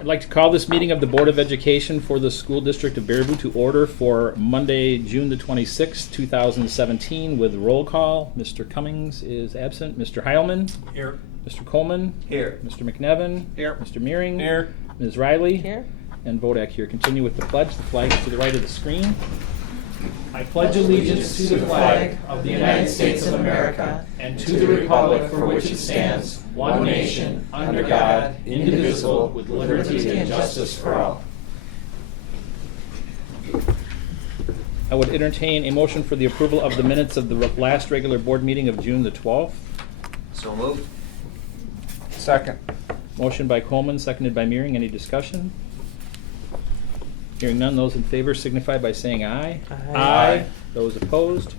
I'd like to call this meeting of the Board of Education for the School District of Baraboo to order for Monday, June the 26th, 2017 with roll call. Mr. Cummings is absent. Mr. Heilman? Here. Mr. Coleman? Here. Mr. McNevin? Here. Mr. Meering? Here. Ms. Riley? Here. And Vodak here. Continue with the pledge. The flag is to the right of the screen. I pledge allegiance to the flag of the United States of America and to the republic for which it stands, one nation, under God, indivisible, with liberty and justice for all. I would entertain a motion for the approval of the minutes of the last regular board meeting of June the 12th. So moved. Second. Motion by Coleman, seconded by Meering. Any discussion? Hearing none, those in favor signify by saying aye. Aye. Those opposed?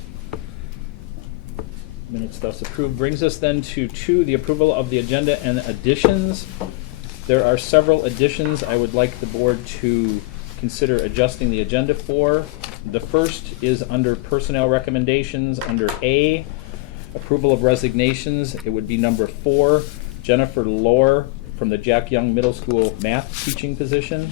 Minutes thus approved. Brings us then to 2, the approval of the agenda and additions. There are several additions I would like the board to consider adjusting the agenda for. The first is under personnel recommendations, under A, approval of resignations. It would be number 4, Jennifer Lohr from the Jack Young Middle School math teaching position.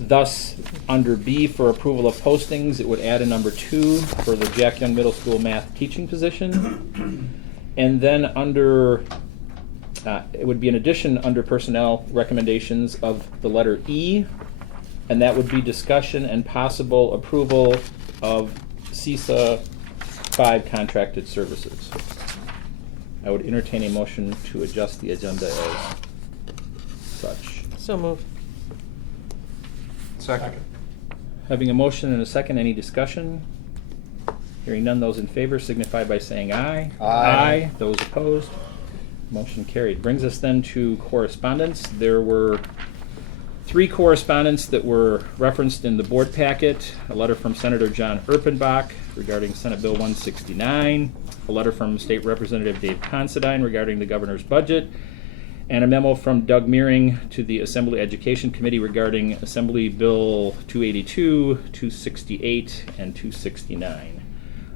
Thus, under B, for approval of postings, it would add a number 2 for the Jack Young Middle School math teaching position. And then under, it would be an addition under personnel recommendations of the letter E, and that would be discussion and possible approval of CISA 5 contracted services. I would entertain a motion to adjust the agenda as such. So moved. Second. Having a motion and a second, any discussion? Hearing none, those in favor signify by saying aye. Aye. Those opposed? Motion carried. Brings us then to correspondence. There were 3 correspondence that were referenced in the board packet. A letter from Senator John Erpenbach regarding Senate Bill 169, a letter from State Representative Dave Considine regarding the governor's budget, and a memo from Doug Meering to the Assembly Education Committee regarding Assembly Bill 282, 268, and 269.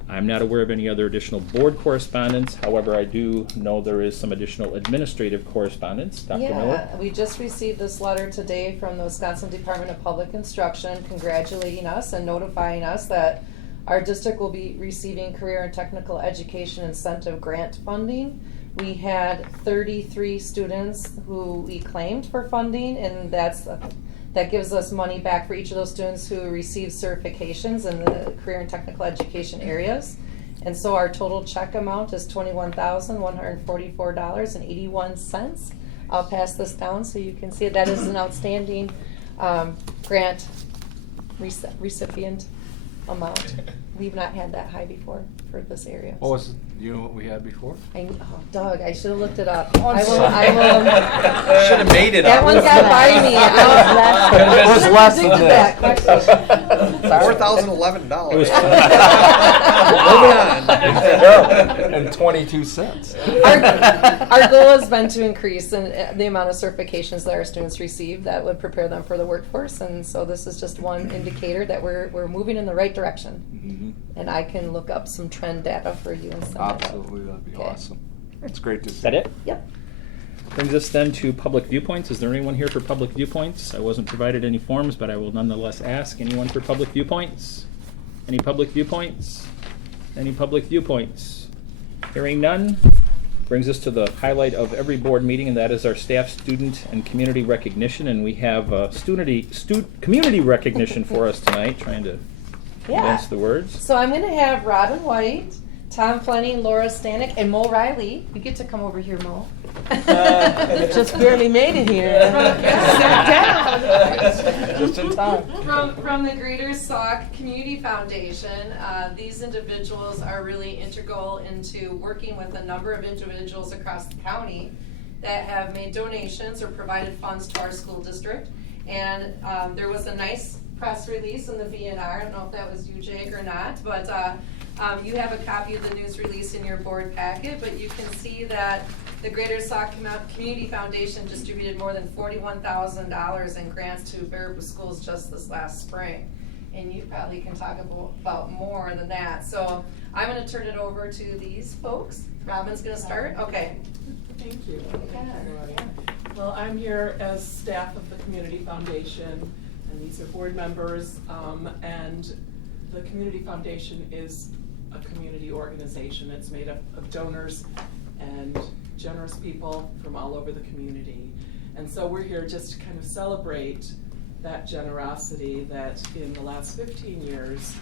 I'm not aware of any other additional board correspondence. However, I do know there is some additional administrative correspondence. Dr. Miller? Yeah, we just received this letter today from the Wisconsin Department of Public Instruction congratulating us and notifying us that our district will be receiving Career and Technical Education Incentive Grant funding. We had 33 students who we claimed for funding, and that gives us money back for each of those students who receive certifications in the career and technical education areas. And so our total check amount is $21,144.81. I'll pass this down so you can see it. That is an outstanding grant recipient amount. We've not had that high before for this area. What was, you know what we had before? Doug, I should have looked it up. Oh, I'm I sorry. will. Should have made it That up. one got by me. It was less than that this. question. $4,011. It was- Moving on. And 22 cents. Our goal has been to increase the amount of certifications that our students receive that would prepare them for the workforce, and so this is just one indicator that we're moving in the right direction. And I can look up some trend data for you and send it out. Absolutely, that'd be Okay. awesome. It's great to see. Is that it? Yep. Brings us then to public viewpoints. Is there anyone here for public viewpoints? I wasn't provided any forms, but I will nonetheless ask. Anyone for public viewpoints? Any public viewpoints? Any public viewpoints? Hearing none. Brings us to the highlight of every board meeting, and that is our staff, student, and community recognition. And we have community recognition for us tonight, trying to condense the words. So I'm going to have Robin White, Tom Fleming, Laura Stanek, and Mo Riley. You get to come over here, Mo. Just barely made it here. Just in time. From the Greater Sauk Community Foundation, these individuals are really integral into working with a number of individuals across the county that have made donations or provided funds to our school district. And there was a nice press release in the BNR. I don't know if that was you, Jake, or not, but you have a copy of the news release in your board packet, but you can see that the Greater Sauk Community Foundation distributed more than $41,000 in grants to Baraboo schools just this last spring. And you probably can talk about more than that. So I'm going to turn it over to these folks. Robin's going to start. Okay. Thank you. Well, I'm here as staff of the Community Foundation, and these are board members, and the Community Foundation is a community organization. It's made up of donors and generous people from all over the community. And so we're here just to kind of celebrate that generosity that in the last 15 years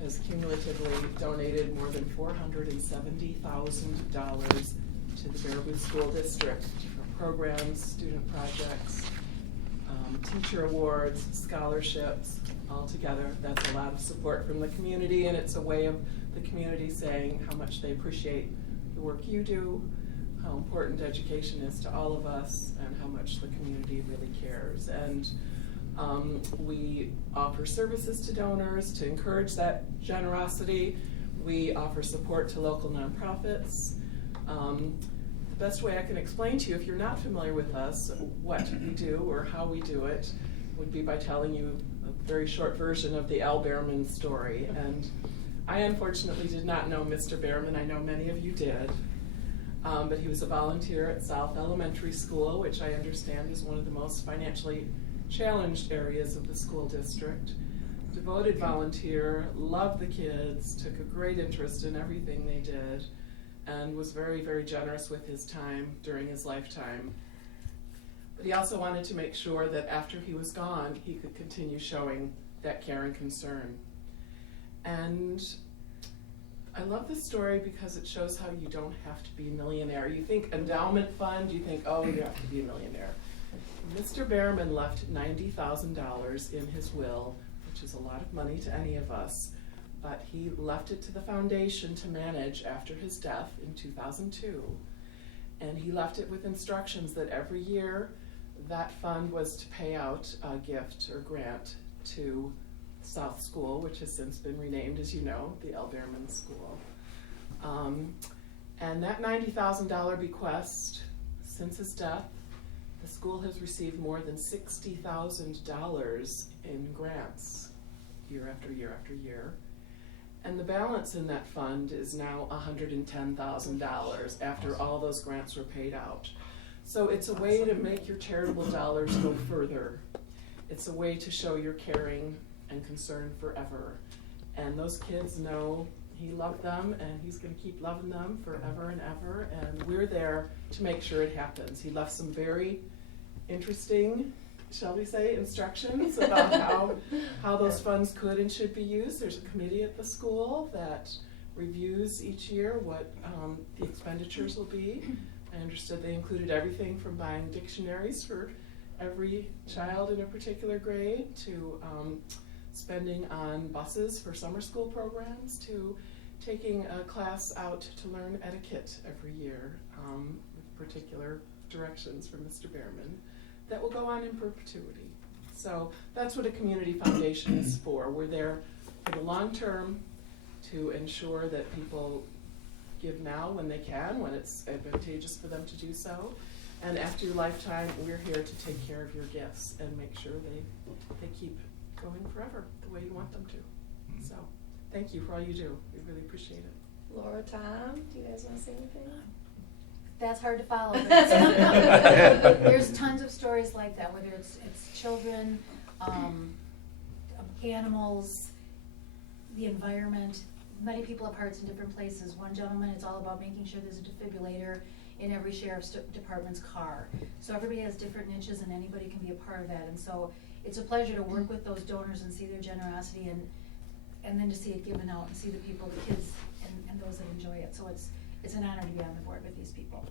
has cumulatively donated more than $470,000 to the Baraboo School District for programs, student projects, teacher awards, scholarships, all together. That's a lot of support from the community, and it's a way of the community saying how much they appreciate the work you do, how important education is to all of us, and how much the community really cares. And we offer services to donors to encourage that generosity. We offer support to local nonprofits. The best way I can explain to you, if you're not familiar with us, what we do or how we do it, would be by telling you a very short version of the Al Behrman story. And I unfortunately did not know Mr. Behrman. I know many of you did. But he was a volunteer at South Elementary School, which I understand is one of the most financially challenged areas of the school district. Devoted volunteer, loved the kids, took a great interest in everything they did, and was very, very generous with his time during his lifetime. But he also wanted to make sure that after he was gone, he could continue showing that care and concern. And I love this story because it shows how you don't have to be a millionaire. You think endowment fund, you think, oh, you have to be a millionaire. Mr. Behrman left $90,000 in his will, which is a lot of money to any of us, but he left it to the foundation to manage after his death in 2002. And he left it with instructions that every year that fund was to pay out a gift or grant to South School, which has since been renamed, as you know, the Al Behrman School. And that $90,000 bequest, since his death, the school has received more than $60,000 in grants year after year after year. And the balance in that fund is now $110,000 after all those grants were paid out. So it's a way to make your charitable dollars go further. It's a way to show your caring and concern forever. And those kids know he loved them, and he's going to keep loving them forever and ever, and we're there to make sure it happens. He left some very interesting, shall we say, instructions about how those funds could and should be used. There's a committee at the school that reviews each year what the expenditures will be. I understood they included everything from buying dictionaries for every child in a particular grade to spending on buses for summer school programs to taking a class out to learn etiquette every year with particular directions from Mr. Behrman that will go on in perpetuity. So that's what a community foundation is for. We're there for the long term to ensure that people give now when they can, when it's advantageous for them to do so. And after your lifetime, we're here to take care of your gifts and make sure they keep going forever the way you want them to. So thank you for all you do. We really appreciate it. Laura, Tom, do you guys want to say anything? That's hard to follow. But there's tons of stories like that, whether it's children, animals, the environment. Many people have hearts in different places. One gentleman, it's all about making sure there's a defibrillator in every sheriff's department's car. So everybody has different niches, and anybody can be a part of that. And so it's a pleasure to work with those donors and see their generosity, and then to see it given out and see the people, the kids, and those that enjoy it. So it's an honor to be on the board with these people.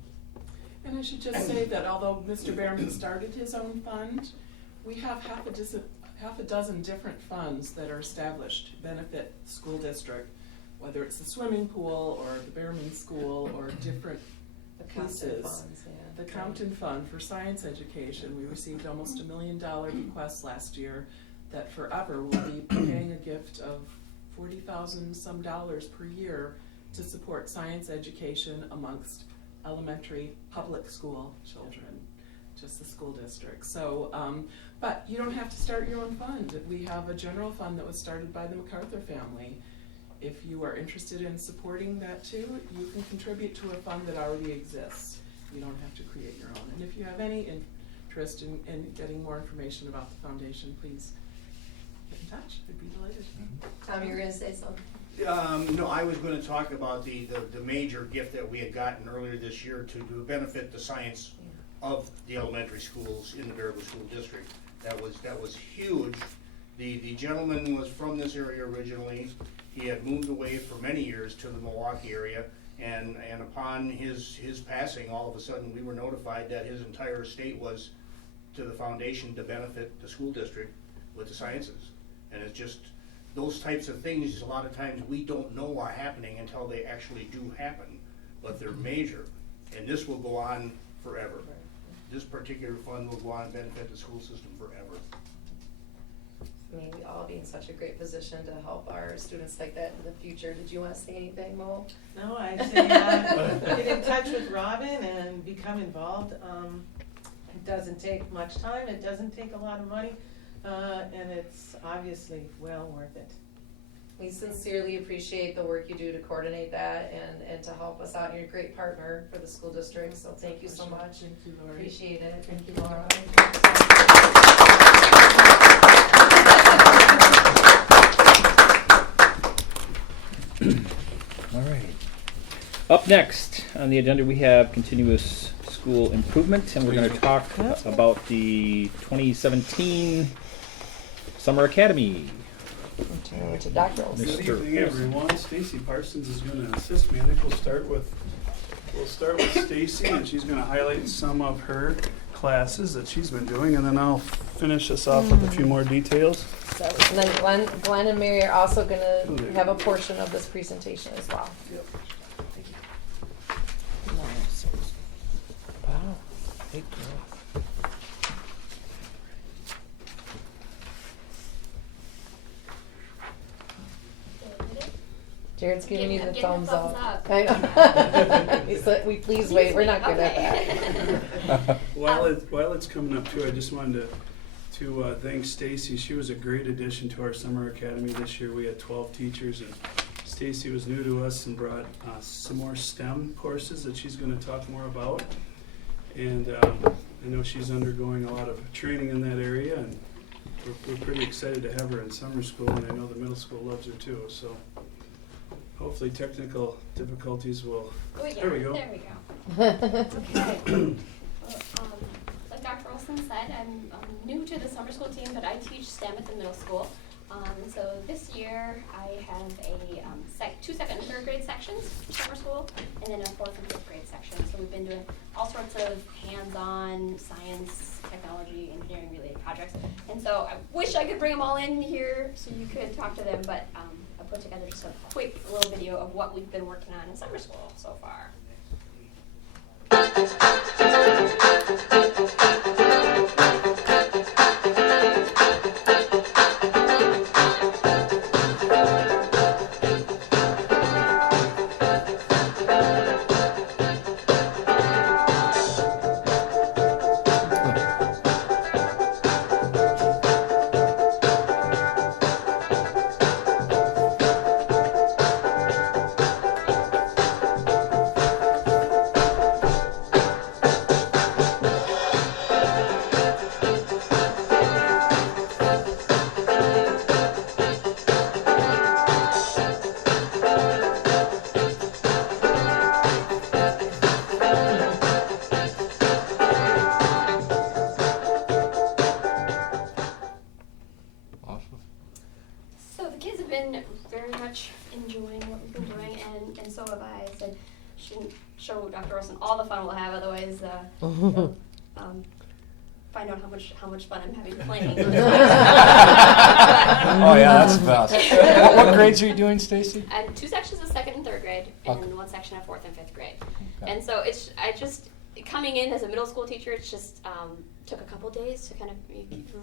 And I should just say that although Mr. Behrman started his own fund, we have half a dozen different funds that are established to benefit the school district, whether it's the swimming pool or the Behrman School or different pieces. Funds, yeah. The Compton Fund for Science Education, we received almost $1 million bequest last year that forever will be paying a gift of $40,000 some per year to support science education amongst elementary public school children, just the school district. So, but you don't have to start your own fund. We have a general fund that was started by the MacArthur family. If you are interested in supporting that too, you can contribute to a fund that already exists. You don't have to create your own. And if you have any interest in getting more information about the foundation, please get in touch. I'd be delighted. Tom, you were gonna say something? No, I was gonna talk about the major gift that we had gotten earlier this year to benefit the science of the elementary schools in the Baraboo School District. That was huge. The gentleman was from this area originally. He had moved away for many years to the Milwaukee area, and upon his passing, all of a sudden, we were notified that his entire estate was to the foundation to benefit the school district with the sciences. And it's just, those types of things, a lot of times, we don't know are happening until they actually do happen, but they're major. And this will go on forever. This particular fund will go on and benefit the school system forever. I mean, we all be in such a great position to help our students like that in the future. Did you wanna say anything, Mo? No, I'd say get in touch with Robin and become involved. It doesn't take much time, it doesn't take a lot of money, and it's obviously well worth it. We sincerely appreciate the work you do to coordinate that and to help us out. You're a great partner for the school district, so thank you so much. Thank you, Lori. Appreciate it. Thank you, Laura. All right. Up next on the agenda, we have continuous school improvement, and we're going to talk about the 2017 Summer Academy. Turn over to Dr. Olson. Mr. Good evening, everyone. Stacy Parsons is going to assist me. I think we'll start with Stacy, and she's going to highlight some of her classes that she's been doing, and then I'll finish us off with a few more details. And then Glenn and Mary are also gonna have a portion of this presentation as well. Yep. Wow, big girl. Jared's giving you the Give thumbs the thumbs up. up. I know. He said, we please wait, we're not good at that. While it's coming up too, I just wanted to thank Stacy. She was a great addition to our summer academy this year. We had 12 teachers, and Stacy was new to us and brought some more STEM courses that she's going to talk more about. And I know she's undergoing a lot of training in that area, and we're pretty excited to have her in summer school, and I know the middle school loves her too. So hopefully technical difficulties will. Oh, yeah, There we go. There we go. Okay. Well, like Dr. Olson said, I'm new to the summer school team, but I teach STEM at the middle school. And so this year I have two second and third grade sections for summer school, and then a fourth and fifth grade section. So we've been doing all sorts of hands-on science, technology, engineering related projects. And so I wish I could bring them all in here so you could talk to them, but I put together just a quick little video of what we've been working on in summer school so far. So the kids have been very much enjoying what we've been doing, and so have I. I said, shouldn't show Dr. Olson all the fun we'll have, otherwise he'll find out how much fun I'm having playing. Oh yeah, that's the best. What grades are you doing, Stacy? I have two sections of second and third grade, and Okay. one section of fourth and fifth grade. Okay. And so coming in as a middle school teacher, it's just took a couple days to kind of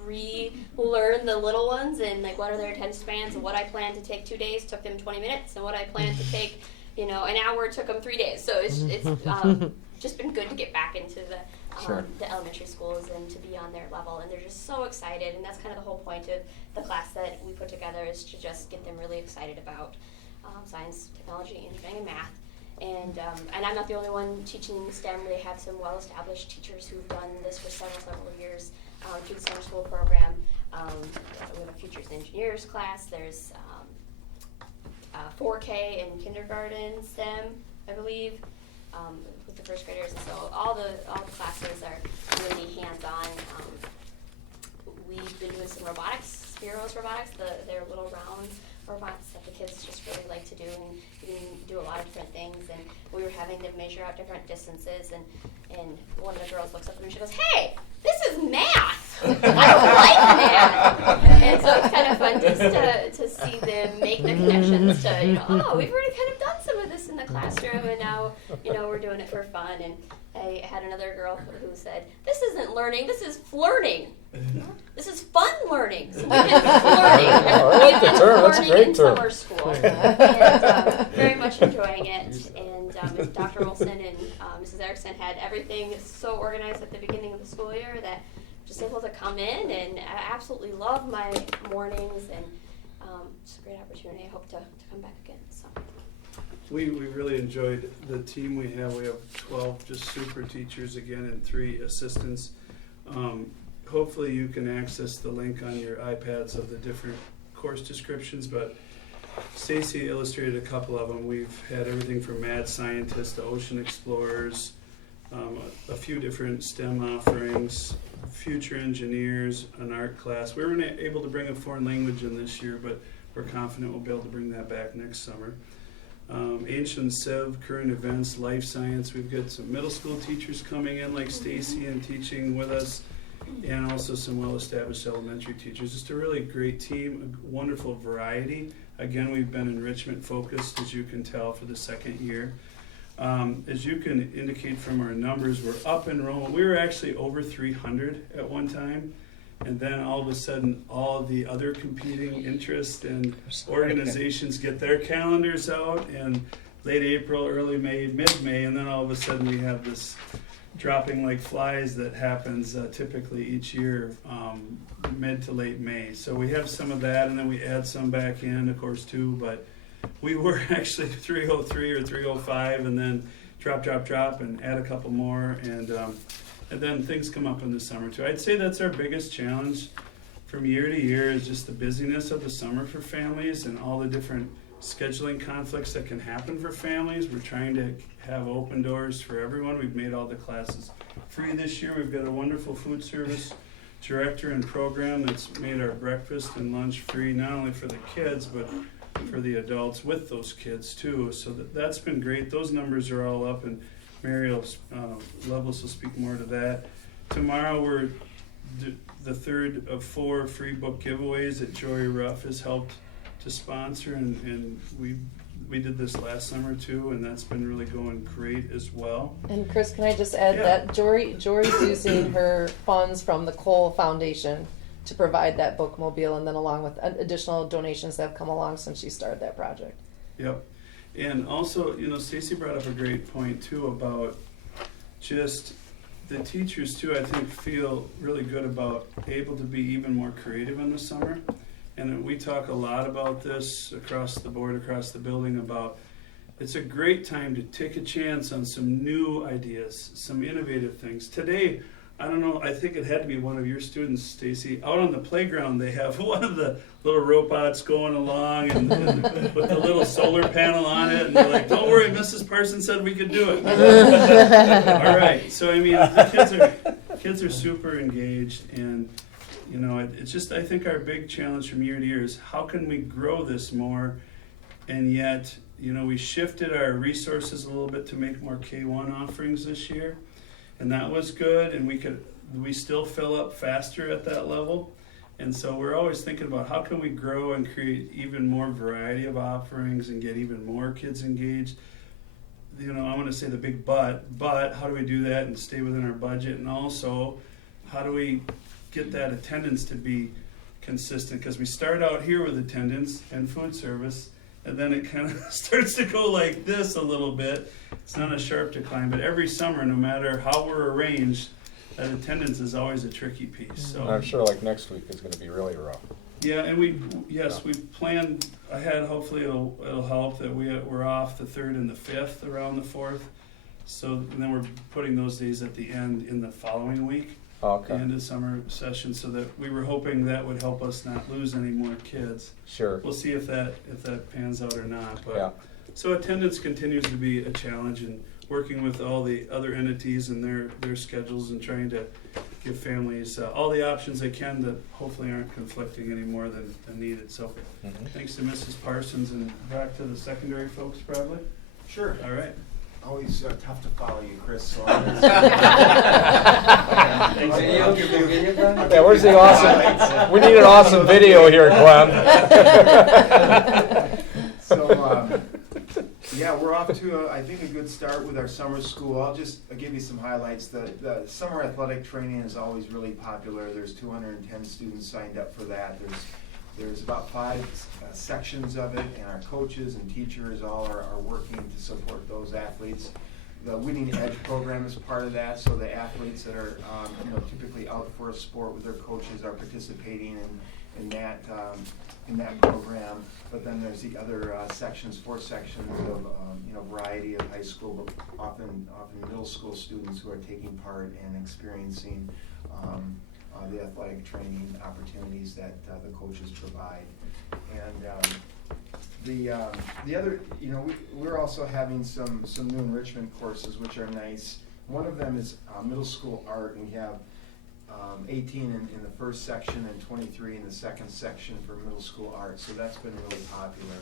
relearn the little ones and like what are their attention spans, and what I planned to take 2 days took them 20 minutes, and what I planned to take an hour took them 3 days. So it's just been good to get back into Sure. the elementary schools and to be on their level, and they're just so excited, and that's kind of the whole point of the class that we put together, is to just get them really excited about science, technology, engineering, and math. And I'm not the only one teaching STEM. They have some well-established teachers who've done this for several years through the summer school program. We have a Futures Engineers class. There's 4K in kindergarten STEM, I believe, with the first graders. And so all the classes are really hands-on. We've been doing some robotics, Spiros robotics. They're little round robots that the kids just really like to do, and you can do a lot of different things. And we were having them measure out different distances, and one of the girls looks up at me and she goes, "Hey, this is math! I don't like math!" And so it's kind of fun just to see them make the connections to, oh, we've already kind of done some of this in the classroom, and now, we're doing it for fun. And I had another girl who said, "This isn't learning, this is flirting. This is fun learning." So we've been flirting. I like the term. That's a great in term. summer school, and very much enjoying it. And Dr. Wilson and Mrs. Erickson had everything so organized at the beginning of the school year that I'm just able to come in, and I absolutely love my mornings, and it's a great opportunity. I hope to come back again. So. We really enjoyed the team we have. We have 12 just super teachers again and 3 assistants. Hopefully you can access the link on your iPads of the different course descriptions, but Stacy illustrated a couple of them. We've had everything from mad scientists to ocean explorers, a few different STEM offerings, future engineers, an art class. We weren't able to bring a foreign language in this year, but we're confident we'll be able to bring that back next summer. Ancient Civ, current events, life science. We've got some middle school teachers coming in like Stacy and teaching with us, and also some well-established elementary teachers. Just a really great team, a wonderful variety. Again, we've been enrichment focused, as you can tell, for the second year. As you can indicate from our numbers, we're up enrollment. We were actually over 300 at one time, and then all of a sudden, all the other competing interests and organizations get their calendars out, and late April, early May, mid-May, and then all of a sudden we have this dropping like flies that happens typically each year, mid to late May. So we have some of that, and then we add some back in, of course, too, but we were actually 303 or 305, and then drop, and add a couple more, and then things come up in the summer too. I'd say that's our biggest challenge from year to year, is just the busyness of the summer for families and all the different scheduling conflicts that can happen for families. We're trying to have open doors for everyone. We've made all the classes free this year. We've got a wonderful food service director and program that's made our breakfast and lunch free, not only for the kids, but for the adults with those kids too. So that's been great. Those numbers are all up, and Mary Lovelace will speak more to that. Tomorrow we're the third of 4 free book giveaways that Jory Ruff has helped to sponsor, and we did this last summer too, and that's been really going great as well. And Chris, can I just add that Jory's using her funds from the Cole Foundation to provide that bookmobile, and then along with additional donations that have come along since she started that project. Yep. And also, Stacy brought up a great point too about just the teachers too, I think, feel really good about able to be even more creative in the summer. And we talk a lot about this across the board, across the building, about it's a great time to take a chance on some new ideas, some innovative things. Today, I don't know, I think it had to be one of your students, Stacy. Out on the playground, they have one of the little robots going along and with the little solar panel on it, and they're like, "Don't worry, Mrs. Parsons said we could do it." All right, so I mean, the kids are super engaged, and it's just, I think our big challenge from year to year is how can we grow this more, and yet, we shifted our resources a little bit to make more K-1 offerings this year. And that was good, and we still fill up faster at that level. And so we're always thinking about how can we grow and create even more variety of offerings and get even more kids engaged. I want to say the big but how do we do that and stay within our budget? And also, how do we get that attendance to be consistent? Because we start out here with attendance and food service, and then it kind of starts to go like this a little bit. It's not a sharp decline, but every summer, no matter how we're arranged, that attendance is always a tricky piece. So I'm sure like next week is going to be really rough. Yeah, and we planned ahead. Hopefully, it'll help that we're off the 3rd and the 5th around the 4th. So and then we're putting those days at the end in the following week, the Okay, end of summer session, so that we were hoping that would help us not lose any more kids. sure. We'll see if that pans out or not. But Yeah. so attendance continues to be a challenge, and working with all the other entities and their schedules and trying to give families all the options they can that hopefully aren't conflicting any more than needed. So Mhm. thanks to Mrs. Parsons, and back to the secondary folks probably. Sure. All right. Always tough to follow you, Chris. So Yeah, where's the awesome? We need an awesome video here, Glenn. So, yeah, we're off to, I think, a good start with our summer school. I'll give you some highlights. The summer athletic training is always really popular. There's 210 students signed up for that. There's about 5 sections of it, and our coaches and teachers all are working to support those athletes. The Winning Edge program is part of that, so the athletes that are typically out for a sport with their coaches are participating in that program. But then there's the other sections, 4 sections of variety of high school, but often middle school students who are taking part and experiencing the athletic training opportunities that the coaches provide. And the other, we're also having some new enrichment courses, which are nice. One of them is middle school art, and we have 18 in the first section and 23 in the second section for middle school art, so that's been really popular.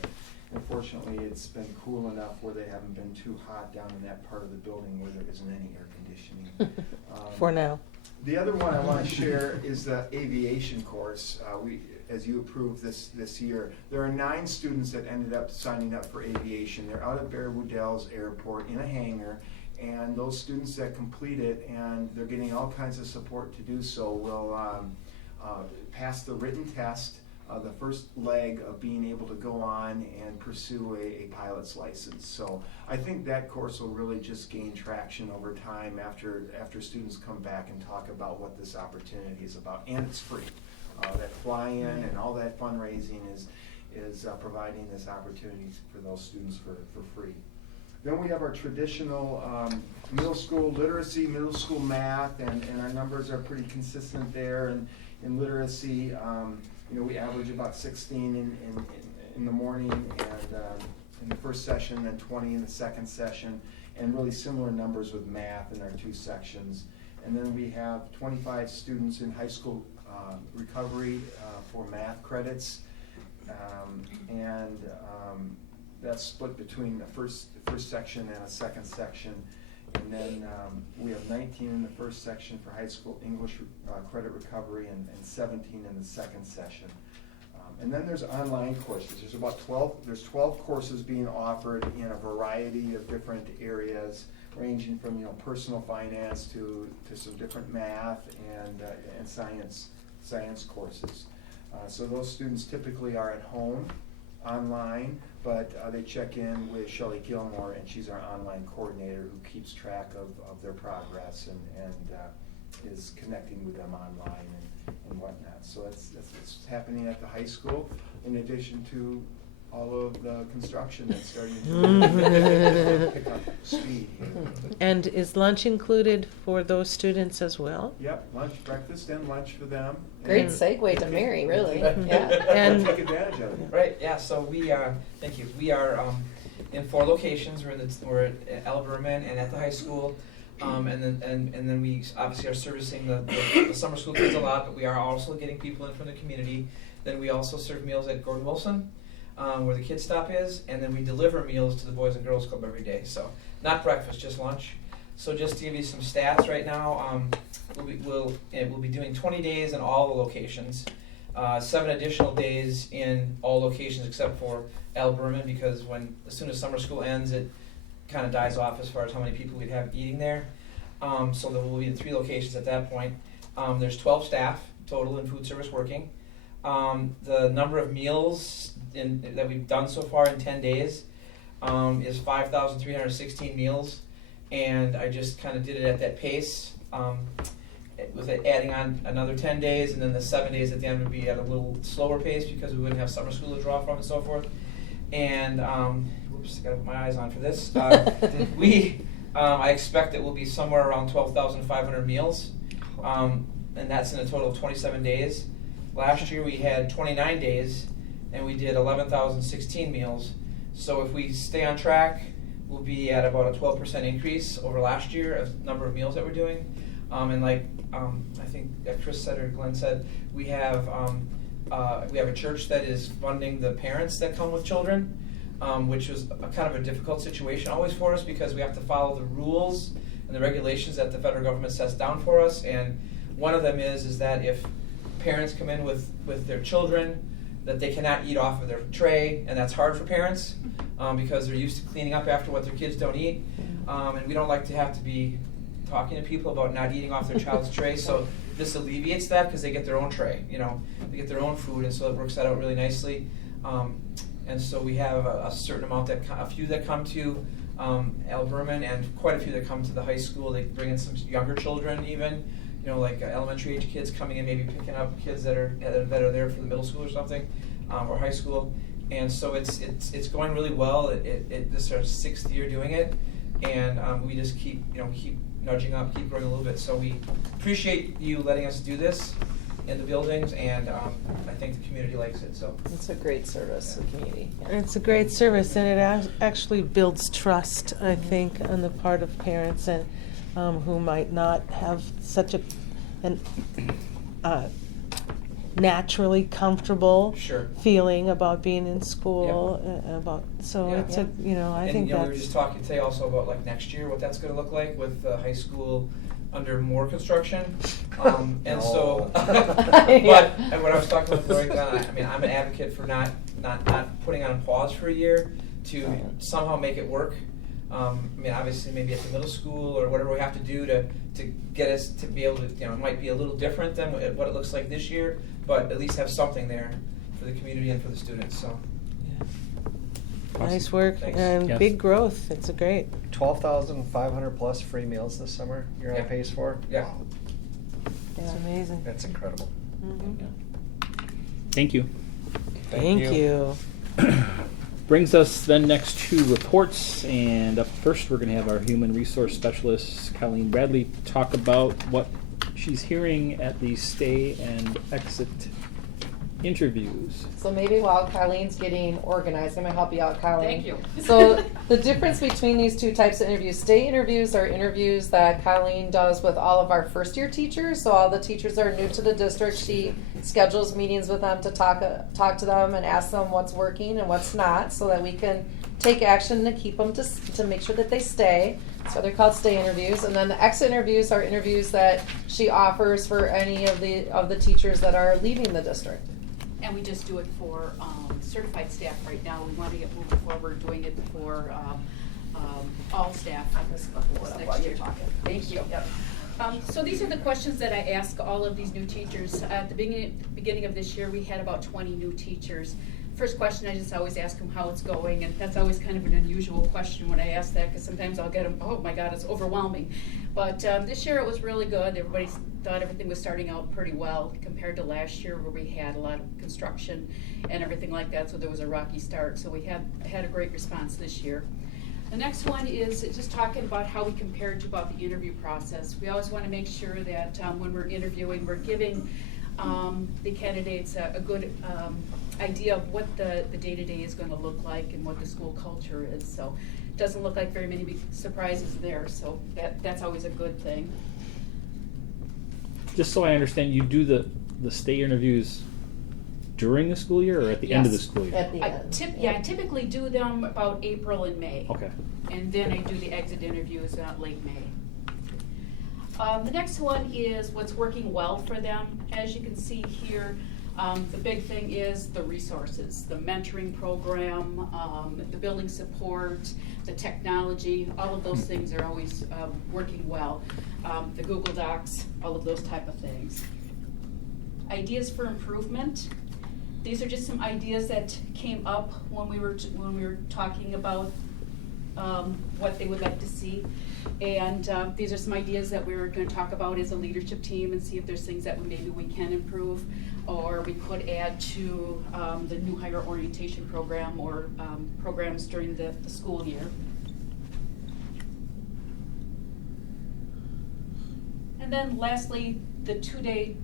Unfortunately, it's been cool enough where they haven't been too hot down in that part of the building where there isn't any air conditioning. For now. The other one I want to share is the aviation course. As you approved this year, there are 9 students that ended up signing up for aviation. They're out at Baraboo Dells Airport in a hangar, and those students that complete it, and they're getting all kinds of support to do so, will pass the written test, the first leg of being able to go on and pursue a pilot's license. So I think that course will really just gain traction over time after students come back and talk about what this opportunity is about, and it's free. That fly-in and all that fundraising is providing this opportunity for those students for free. Then we have our traditional middle school literacy, middle school math, and our numbers are pretty consistent there. And in literacy, we average about 16 in the morning and in the first session, and 20 in the second session, and really similar numbers with math in our 2 sections. And then we have 25 students in high school recovery for math credits, and that's split between the first section and a second section. And then we have 19 in the first section for high school English credit recovery, and 17 in the second session. And then there's online courses. There's 12 courses being offered in a variety of different areas, ranging from personal finance to some different math and science courses. So those students typically are at home, online, but they check in with Shelley Gilmore, and she's our online coordinator who keeps track of their progress and is connecting with them online and whatnot. So that's what's happening at the high school, in addition to all of the construction that's starting to pick up speed here. And is lunch included for those students as well? Yep, lunch, breakfast and lunch for them. Great And segue to Mary, really. Yeah. And- Take advantage of it. Right, yeah, so we are, thank you, we are in 4 locations. We're at Alberman and at the high school. And then we obviously are servicing the summer school kids a lot, but we are also getting people in from the community. Then we also serve meals at Gordon Wilson, where the Kids Stop is, and then we deliver meals to the Boys and Girls Club every day. So not breakfast, just lunch. So just to give you some stats right now, we'll be doing 20 days in all the locations, 7 additional days in all locations except for Alberman, because as soon as summer school ends, it kind of dies off as far as how many people we'd have eating there. So there will be 3 locations at that point. There's 12 staff total in food service working. The number of meals that we've done so far in 10 days is 5,316 meals, and I just kind of did it at that pace. with it adding on another 10 days, and then the 7 days at the end would be at a little slower pace because we wouldn't have summer school to draw from and so forth. And whoops, I gotta put my eyes on for this. I expect it will be somewhere around 12,500 meals, and that's in a total of 27 days. Last year we had 29 days, and we did 11,016 meals. So if we stay on track, we'll be at about a 12% increase over last year of number of meals that we're doing. And like I think Chris said or Glenn said, we have a church that is funding the parents that come with children, which was kind of a difficult situation always for us because we have to follow the rules and the regulations that the federal government sets down for us. And one of them is that if parents come in with their children, that they cannot eat off of their tray, and that's hard for parents because they're used to cleaning up after what their kids don't eat. And we don't like to have to be talking to people about not eating off their child's tray, so this alleviates that because they get their own tray, they get their own food, and so it works that out really nicely. And so we have a certain amount a few that come to Alberman, and quite a few that come to the high school. They bring in some younger children even, like elementary age kids coming in, maybe picking up kids that are there for the middle school or something, or high school. And so it's going really well. This is our 6th year doing it, and we just keep nudging up, keep growing a little bit. So we appreciate you letting us do this in the buildings, and I think the community likes it. So It's a great service to the community. Yeah. It's a great service, and it actually builds trust, I think, on the part of parents and who might not have such an naturally comfortable Sure. feeling about being in school. Yeah. It's a I and think we were that's just talking today also about like next year what that's going to look like with the high school under more construction, and so. But and when I was talking with Roy, I'm an advocate for not putting on pause for a year to somehow make it work. Obviously maybe at the middle school or whatever we have to do to get us to be able to, it might be a little different than what it looks like this year, but at least have something there for the community and for the students. So. nice work Thanks. and Yes. big growth. It's a great. 12,500 plus free meals this summer you're Yeah. on pace for? Yeah. It's amazing. That's incredible. Mhm. Thank you. Thank you. Brings us then next to reports, and up first we're going to have our human resource specialist, Colleen Bradley, talk about what she's hearing at the stay and exit interviews. So maybe while Colleen's getting organized, I'm gonna help you out, Colleen. Thank you. So the difference between these two types of interviews, state interviews are interviews that Colleen does with all of our first year teachers. So all the teachers that are new to the district, she schedules meetings with them to talk to them and ask them what's working and what's not, so that we can take action to keep them to make sure that they stay. So they're called stay interviews. And then the exit interviews are interviews that she offers for any of the teachers that are leaving the district. And we just do it for certified staff right now. We want to get moving forward, doing it for all staff this next year. Thank you. Yep. So these are the questions that I ask all of these new teachers. At the beginning of this year, we had about 20 new teachers. First question, I just always ask them how it's going, and that's always kind of an unusual question when I ask that, because sometimes I'll get them, oh my God, it's overwhelming. But this year it was really good. Everybody thought everything was starting out pretty well compared to last year, where we had a lot of construction and everything like that, so there was a rocky start. So we had a great response this year. The next one is just talking about how we compared to about the interview process. We always want to make sure that when we're interviewing, we're giving the candidates a good idea of what the day-to-day is going to look like and what the school culture is. So it doesn't look like very many big surprises there, so that's always a good thing. Just so I understand, you do the stay interviews during the school year or at the end of the Yes. school year? At the end. I typically do them about April and May. Okay. And then I do the exit interviews late May. The next one is what's working well for them. As you can see here, the big thing is the resources, the mentoring program, the building support, the technology, all of those things are always working well. The Google Docs, all of those type of things. Ideas for improvement. These are just some ideas that came up when we were talking about what they would like to see. And these are some ideas that we're going to talk about as a leadership team and see if there's things that maybe we can improve or we could add to the new hire orientation program or programs during the school year. And then lastly, the 2-day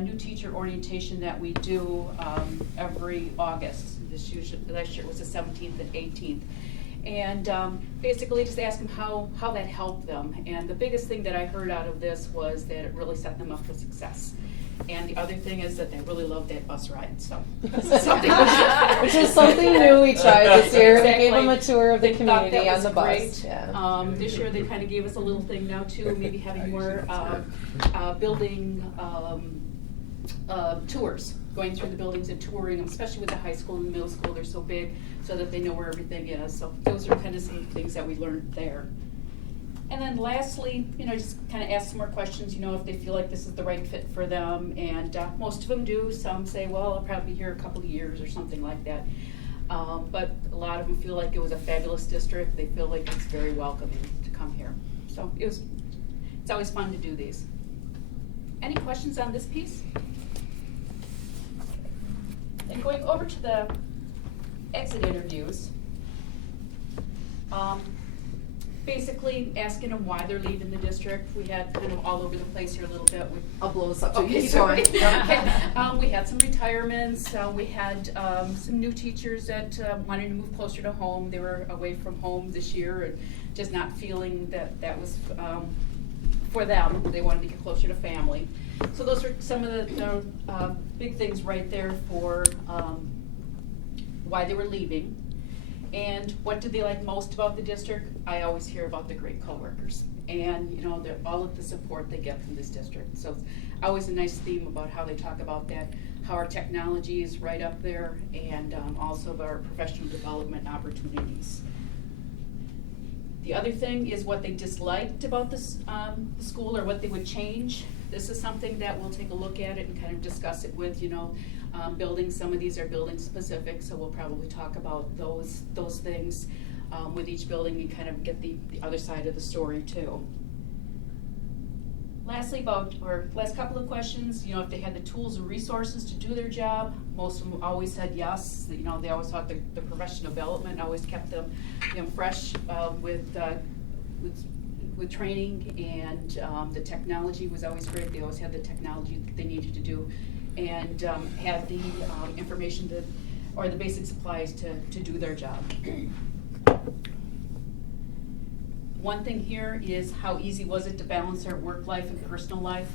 new teacher orientation that we do every August. Last year it was the 17th and 18th. And basically just ask them how that helped them. And the biggest thing that I heard out of this was that it really set them up for success. And the other thing is that they really loved that bus ride, so. This is something Which is something new we tried this year. Exactly. We gave them a tour of the They thought community that on the was bus. great. Yeah. This year they kind of gave us a little thing now too, maybe having more building tours, going through the buildings and touring them, especially with the high school and the middle school, they're so big, so that they know where everything is. So those are kind of some things that we learned there. And then lastly, just kind of ask some more questions, if they feel like this is the right fit for them. And most of them do. Some say, well, I'll probably be here a couple of years or something like that. But a lot of them feel like it was a fabulous district. They feel like it's very welcoming to come here. So it's always fun to do these. Any questions on this piece? And going over to the exit interviews. Basically asking them why they're leaving the district. We had kind of all over the place here a little bit. I'll blow this up to Okay, you. sorry. We had some retirements. We had some new teachers that wanted to move closer to home. They were away from home this year and just not feeling that was for them. They wanted to get closer to family. So those are some of the big things right there for why they were leaving. And what do they like most about the district? I always hear about the great coworkers and all of the support they get from this district. So it's always a nice theme about how they talk about that, how our technology is right up there, and also our professional development opportunities. The other thing is what they disliked about this the school or what they would change. This is something that we'll take a look at it and kind of discuss it with, buildings. Some of these are building specific, so we'll probably talk about those things with each building and kind of get the other side of the story too. Lastly, last couple of questions, if they had the tools and resources to do their job. Most of them always said yes. They always thought the professional development always kept them fresh with training, and the technology was always great. They always had the technology that they needed to do, and had the information or the basic supplies to do their job. One thing here is how easy was it to balance their work life and personal life?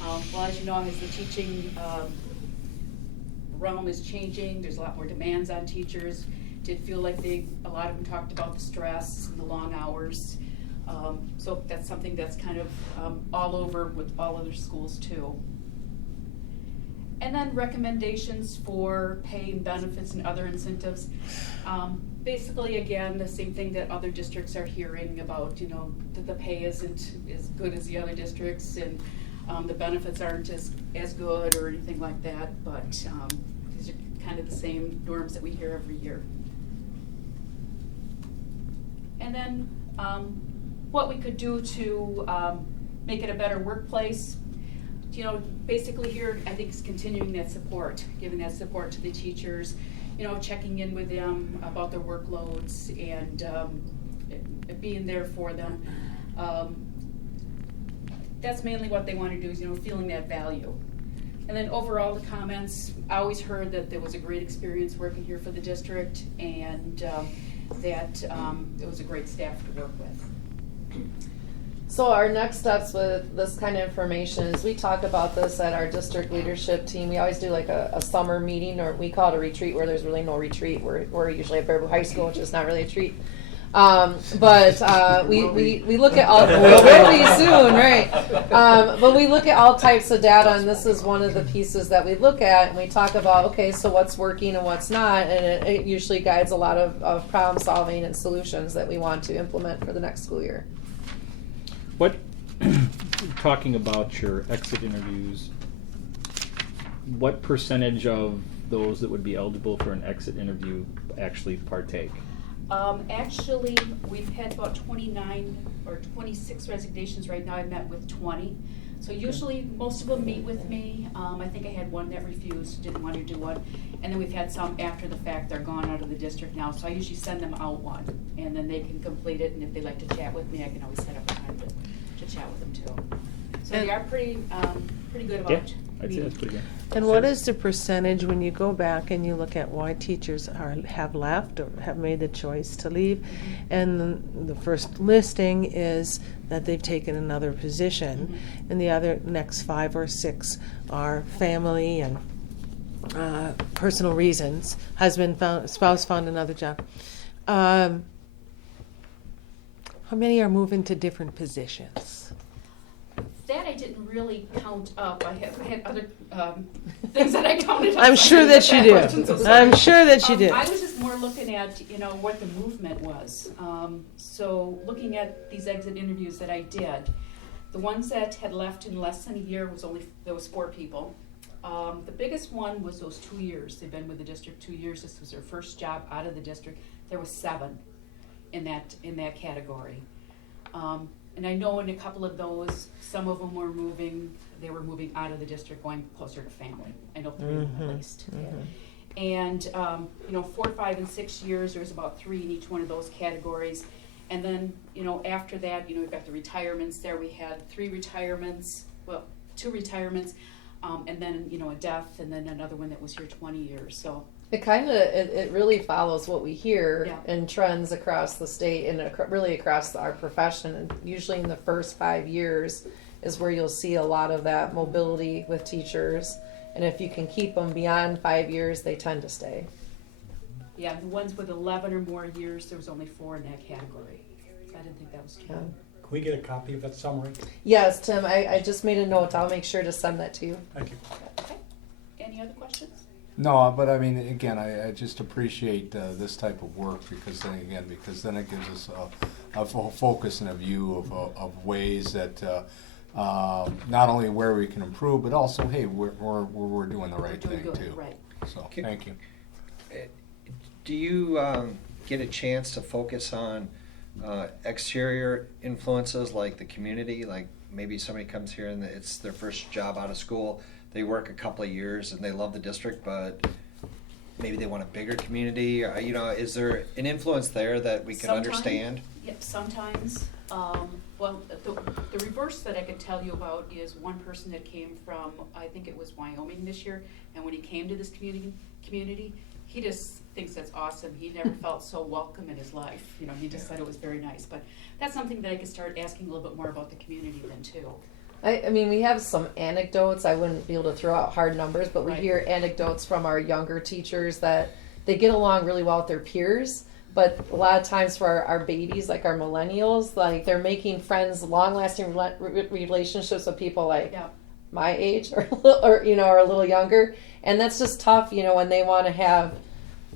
Well, as you know, as the teaching realm is changing, there's a lot more demands on teachers. Did feel like a lot of them talked about the stress and the long hours. So that's something that's kind of all over with all other schools too. And then recommendations for pay and benefits and other incentives. Basically, again, the same thing that other districts are hearing about, that the pay isn't as good as the other districts, and the benefits aren't as good or anything like that, but these are kind of the same norms that we hear every year. And then what we could do to make it a better workplace. Basically here, I think it's continuing that support, giving that support to the teachers, checking in with them about their workloads and being there for them. That's mainly what they want to do is, feeling that value. And then overall, the comments, I always heard that there was a great experience working here for the district, and that it was a great staff to work with. So our next steps with this kind of information is we talk about this at our district leadership team. We always do like a summer meeting, or we call it a retreat, where there's really no retreat. We're usually at Baraboo High School, which is not really a treat. But we look at all, will be soon, right? But we look at all types of data, and this is one of the pieces that we look at, and we talk about, okay, so what's working and what's not, and it usually guides a lot of problem solving and solutions that we want to implement for the next school year. What, talking about your exit interviews, what percentage of those that would be eligible for an exit interview actually partake? Actually, we've had about 29 or 26 resignations right now. I've met with 20. So usually, most of them meet with me. I think I had one that refused, didn't want to do one. And then we've had some after the fact, they're gone out of the district now. So I usually send them out one, and then they can complete it. And if they like to chat with me, I can always set up a time to chat with them too. So they are pretty good about Yeah, I'd say meeting. that's pretty good. And what is the percentage when you go back and you look at why teachers have left or have made the choice to leave? And the first listing is that they've taken another position, and the other next 5 or 6 are family and personal reasons. Spouse found another job. How many are moving to different positions? That I didn't really count up. I had other things that I counted up. I'm sure that you did. Question, so sorry. I'm sure that you did. I was just more looking at, what the movement was. So looking at these exit interviews that I did, the ones that had left in less than a year there was 4 people. The biggest one was those 2 years. They've been with the district 2 years. This was their first job out of the district. There was 7 in that category. And I know in a couple of those, some of them they were moving out of the district, going closer to family. I know 3 of them at least. And, 4, 5, and 6 years, there's about 3 in each one of those categories. And then, after that, we've got the retirements there. We had 3 retirements, 2 retirements, and then, a death, and then another one that was here 20 years, so. It really follows what we hear Yeah. in trends across the state and really across our profession. And usually in the first 5 years is where you'll see a lot of that mobility with teachers. And if you can keep them beyond 5 years, they tend to stay. Yeah, the ones with 11 or more years, there was only 4 in that category. So I didn't think that was too bad. Can we get a copy of that summary? Yes, Tim, I just made a note. I'll make sure to send that to you. Thank you. Okay. Any other questions? No, but I mean, again, I just appreciate this type of work because then it gives us a full focus and a view of ways that not only where we can improve, but also, hey, we're doing the right thing good, too. right. So, thank you. Do you get a chance to focus on exterior influences like the community? Like maybe somebody comes here and it's their first job out of school. They work a couple of years and they love the district, but maybe they want a bigger community. Is there an influence there that we can understand? Yep, sometimes. Well, the reverse that I could tell you about is one person that came from, I think it was Wyoming this year, and when he came to this community, he just thinks that's awesome. He never felt so welcome in his life. He just said it was very nice. But that's something that I could start asking a little bit more about the community then too. I mean, we have some anecdotes. I wouldn't be able to throw out hard numbers, but we Right. hear anecdotes from our younger teachers that they get along really well with their peers. But a lot of times for our babies, like our millennials, like they're making friends, long-lasting relationships with people like Yeah. my age or or a little younger, and that's just tough. When they want to have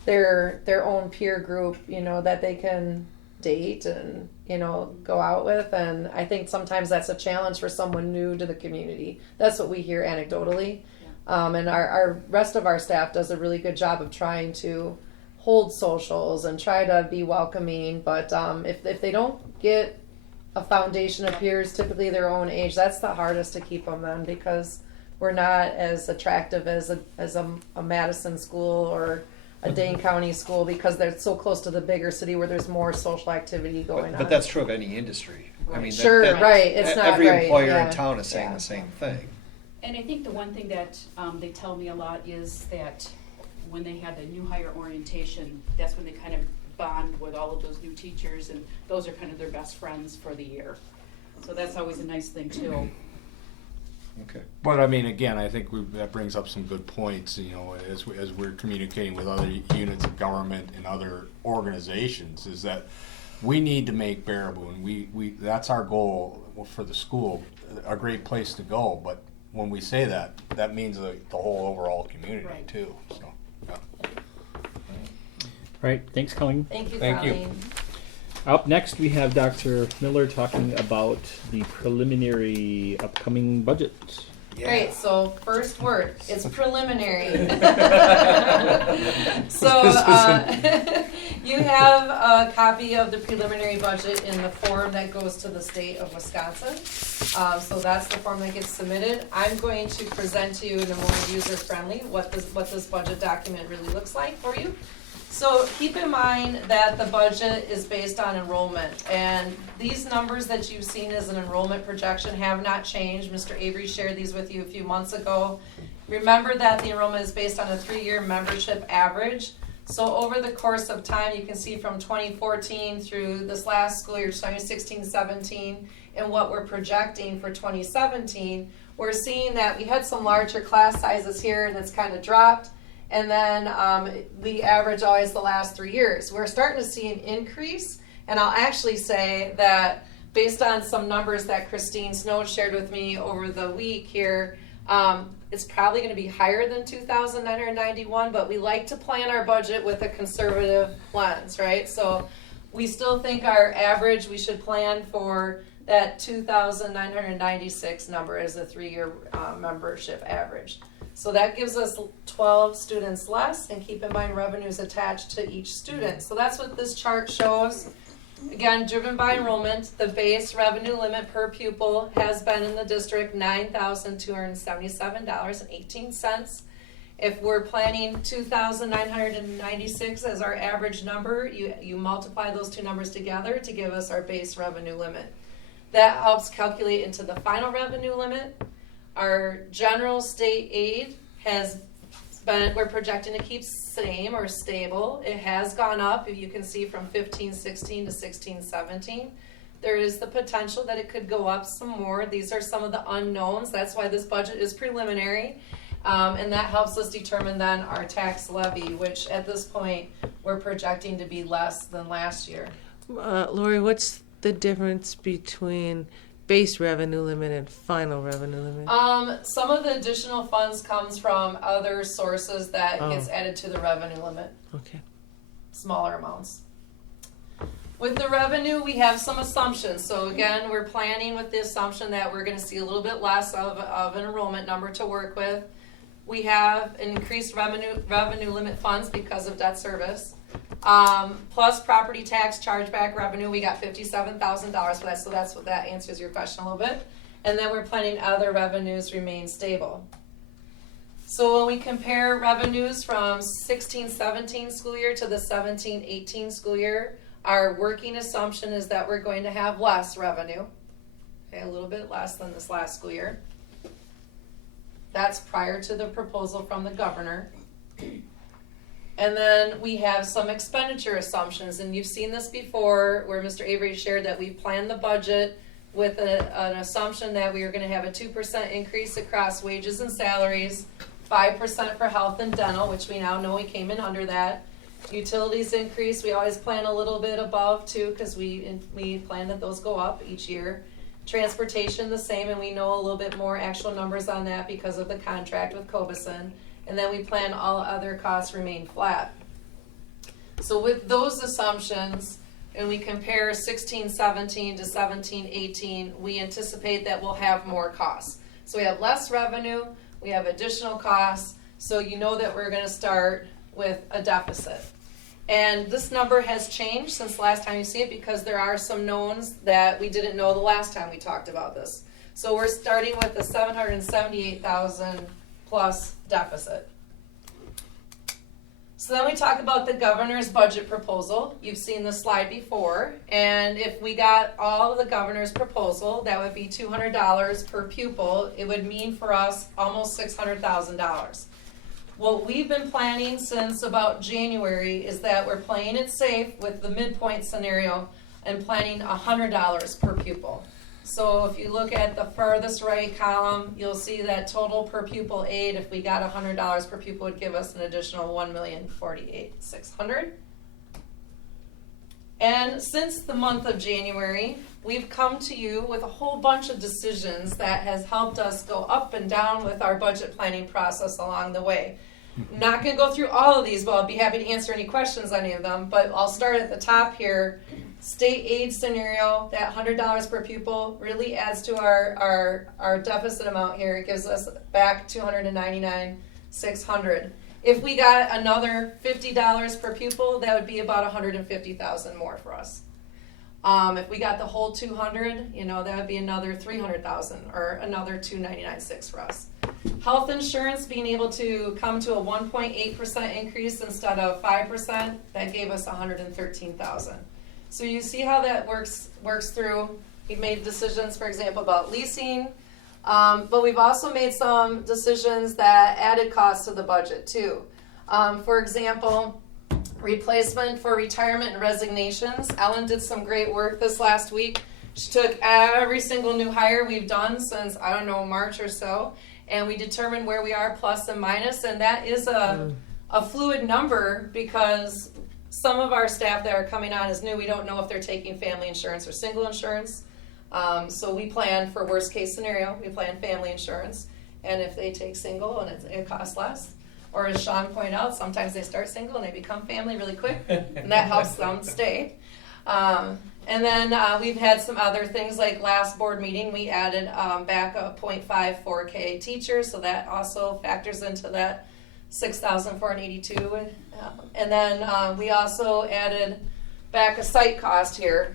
their own peer group, that they can date and go out with. And I think sometimes that's a challenge for someone new to the community. That's what we hear anecdotally. And our rest of our staff does a really good job of trying to hold socials and try to be welcoming. But if they don't get a foundation of peers, typically their own age, that's the hardest to keep them in, because we're not as attractive as a Madison school or a Dane County school, because they're so close to the bigger city where there's more social activity going on. But that's true of any industry. I mean, Sure, right. It's not every right, employer yeah. in town is saying Yeah. the same thing. And I think the one thing that they tell me a lot is that when they have the new hire orientation, that's when they kind of bond with all of those new teachers, and those are kind of their best friends for the year. So that's always a nice thing too. Okay. But I mean, again, I think that brings up some good points. As we're communicating with other units of government and other organizations, is that we need to make Baraboo, and we that's our goal for the school, a great place to go. But when we say that, that means the whole overall community Right. too. So, yeah. All right, thanks, Colleen. Thank you, Thank you. Colleen. Up next, we have Dr. Miller talking about the preliminary upcoming budget Great, so first word, it's preliminary. So, you have a copy of the preliminary budget in the form that goes to the state of Wisconsin. So that's the form that gets submitted. I'm going to present to you in a more user-friendly what this budget document really looks like for you. So keep in mind that the budget is based on enrollment, and these numbers that you've seen as an enrollment projection have not changed. Mr. Avery shared these with you a few months ago. Remember that the enrollment is based on a 3-year membership average. So over the course of time, you can see from 2014 through this last school year, 2016-17, and what we're projecting for 2017, we're seeing that we had some larger class sizes here, and it's kind of dropped. And then the average always the last 3 years. We're starting to see an increase, and I'll actually say that based on some numbers that Christine Snow shared with me over the week here, it's probably going to be higher than 2,991, but we like to plan our budget with a conservative lens, right? So we still think our average, we should plan for that 2,996 number as a 3-year membership average. So that gives us 12 students less, and keep in mind revenues attached to each student. So that's what this chart shows. Again, driven by enrollment, the base revenue limit per pupil has been in the district $9,277.18. If we're planning 2,996 as our average number, you multiply those two numbers together to give us our base revenue limit. That helps calculate into the final revenue limit. Our general state aid has been, we're projecting to keep same or stable. It has gone up, if you can see, from 15-16 to 16-17. There is the potential that it could go up some more. These are some of the unknowns. That's why this budget is preliminary. And that helps us determine then our tax levy, which at this point we're projecting to be less than last year. Lori, what's the difference between base revenue limit and final revenue limit? Some of the additional funds comes from other sources that gets added to the revenue limit. Okay. Smaller amounts. With the revenue, we have some assumptions. So again, we're planning with the assumption that we're going to see a little bit less of an enrollment number to work with. We have increased revenue limit funds because of debt service. Plus property tax chargeback revenue, we got $57,000 for that, so that's what that answers your question a little bit. And then we're planning other revenues remain stable. So when we compare revenues from 16-17 school year to the 17-18 school year, our working assumption is that we're going to have less revenue, okay, a little bit less than this last school year. That's prior to the proposal from the governor. And then we have some expenditure assumptions, and you've seen this before where Mr. Avery shared that we planned the budget with an assumption that we are going to have a 2% increase across wages and salaries, 5% for health and dental, which we now know we came in under that. Utilities increase, we always plan a little bit above too, because we plan that those go up each year. Transportation the same, and we know a little bit more actual numbers on that because of the contract with Cobeson. And then we plan all other costs remain flat. So with those assumptions, and we compare 16-17 to 17-18, we anticipate that we'll have more costs. So we have less revenue, we have additional costs, so you know that we're going to start with a deficit. And this number has changed since last time you see it because there are some knowns that we didn't know the last time we talked about this. So we're starting with a $778,000 plus deficit. So then we talk about the governor's budget proposal. You've seen this slide before, and if we got all of the governor's proposal, that would be $200 per pupil. It would mean for us almost $600,000. What we've been planning since about January is that we're playing it safe with the midpoint scenario and planning $100 per pupil. So if you look at the furthest right column, you'll see that total per pupil aid, if we got $100 per pupil, would give us an additional $1,048,600. And since the month of January, we've come to you with a whole bunch of decisions that has helped us go up and down with our budget planning process along the way. I'm not going to go through all of these, but I'll be happy to answer any questions on any of them. But I'll start at the top here. state aid scenario, that $100 per pupil really adds to our deficit amount here. It gives us back $299,600. If we got another $50 per pupil, that would be about $150,000 more for us. If we got the whole 200, that would be another $300,000 or another $299,600 for us. Health insurance being able to come to a 1.8% increase instead of 5%, that gave us $113,000. So you see how that works through. We've made decisions, for example, about leasing, but we've also made some decisions that added costs to the budget too. For example, replacement for retirement and resignations. Ellen did some great work this last week. She took every single new hire we've done since, March or so, and we determined where we are plus and minus, and that is a fluid number because some of our staff that are coming on is new. We don't know if they're taking family insurance or single insurance. So we plan for worst case scenario. We plan family insurance, and if they take single and it costs less, or as Sean pointed out, sometimes they start single and they become family really quick, and that helps them stay. And then we've had some other things like last board meeting, we added back a 0.54K teacher, so that also factors into that 6,482. And then we also added back a site cost here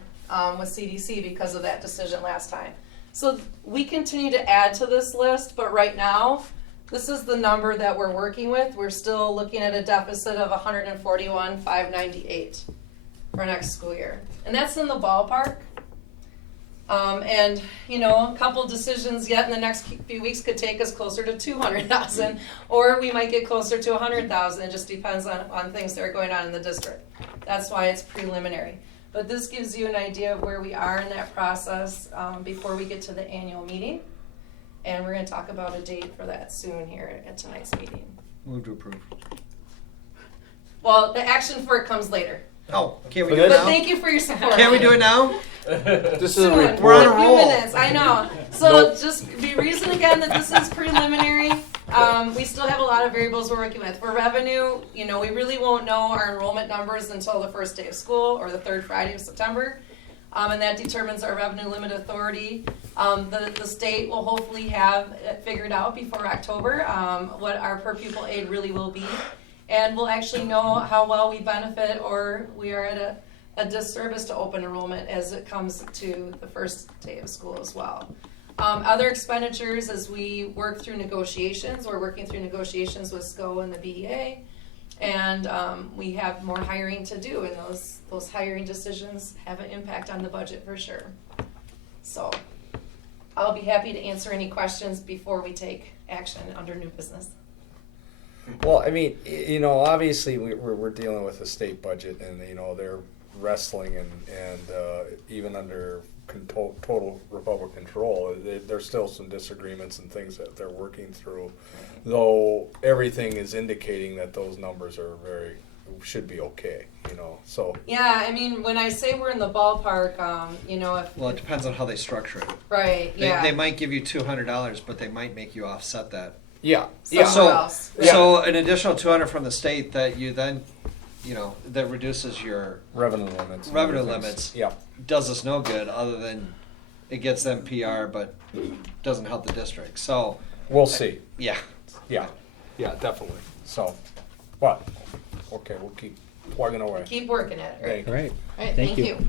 with CDC because of that decision last time. So we continue to add to this list, but right now, this is the number that we're working with. We're still looking at a deficit of $141,598 for next school year. And that's in the ballpark. And a couple decisions yet in the next few weeks could take us closer to 200,000, or we might get closer to 100,000. It just depends on things that are going on in the district. That's why it's preliminary. But this gives you an idea of where we are in that process before we get to the annual meeting. And we're going to talk about a date for that soon here at tonight's meeting. Move to approve. Well, the action for it comes later. Oh, can't we do it But now? thank you for your support. Can't we do it now? This is a Soon. report. We're on a In few roll. minutes, I know. So just be reason again that this is preliminary. We still have a lot of variables we're working with. For revenue, we really won't know our enrollment numbers until the first day of school or the third Friday of September. And that determines our revenue limit authority. The state will hopefully have it figured out before October what our per pupil aid really will be. And we'll actually know how well we benefit or we are at a disservice to open enrollment as it comes to the first day of school as well. Other expenditures as we work through negotiations, we're working through negotiations with SCO and the BEA. And we have more hiring to do, and those hiring decisions have an impact on the budget for sure. So I'll be happy to answer any questions before we take action under new business. Well, I mean, obviously we're dealing with a state budget, and they're wrestling, and even under total Republic control, there's still some disagreements and things that they're working through. Though everything is indicating that those numbers should be okay. So Yeah, I mean, when I say we're in the ballpark, if Well, it depends on how they structure it. right, yeah. They might give you $200, but they might make you offset that. yeah, Somewhere So, else. so an additional 200 from the state that you then, that reduces your revenue limits. and revenue other things. limits. Yeah. Does us no good other than it gets them PR, but doesn't help the district. So, We'll see. yeah. Yeah, definitely. So, but okay, we'll keep plugging away. Keep working at it. Thank All right. All right, Thank thank you. you.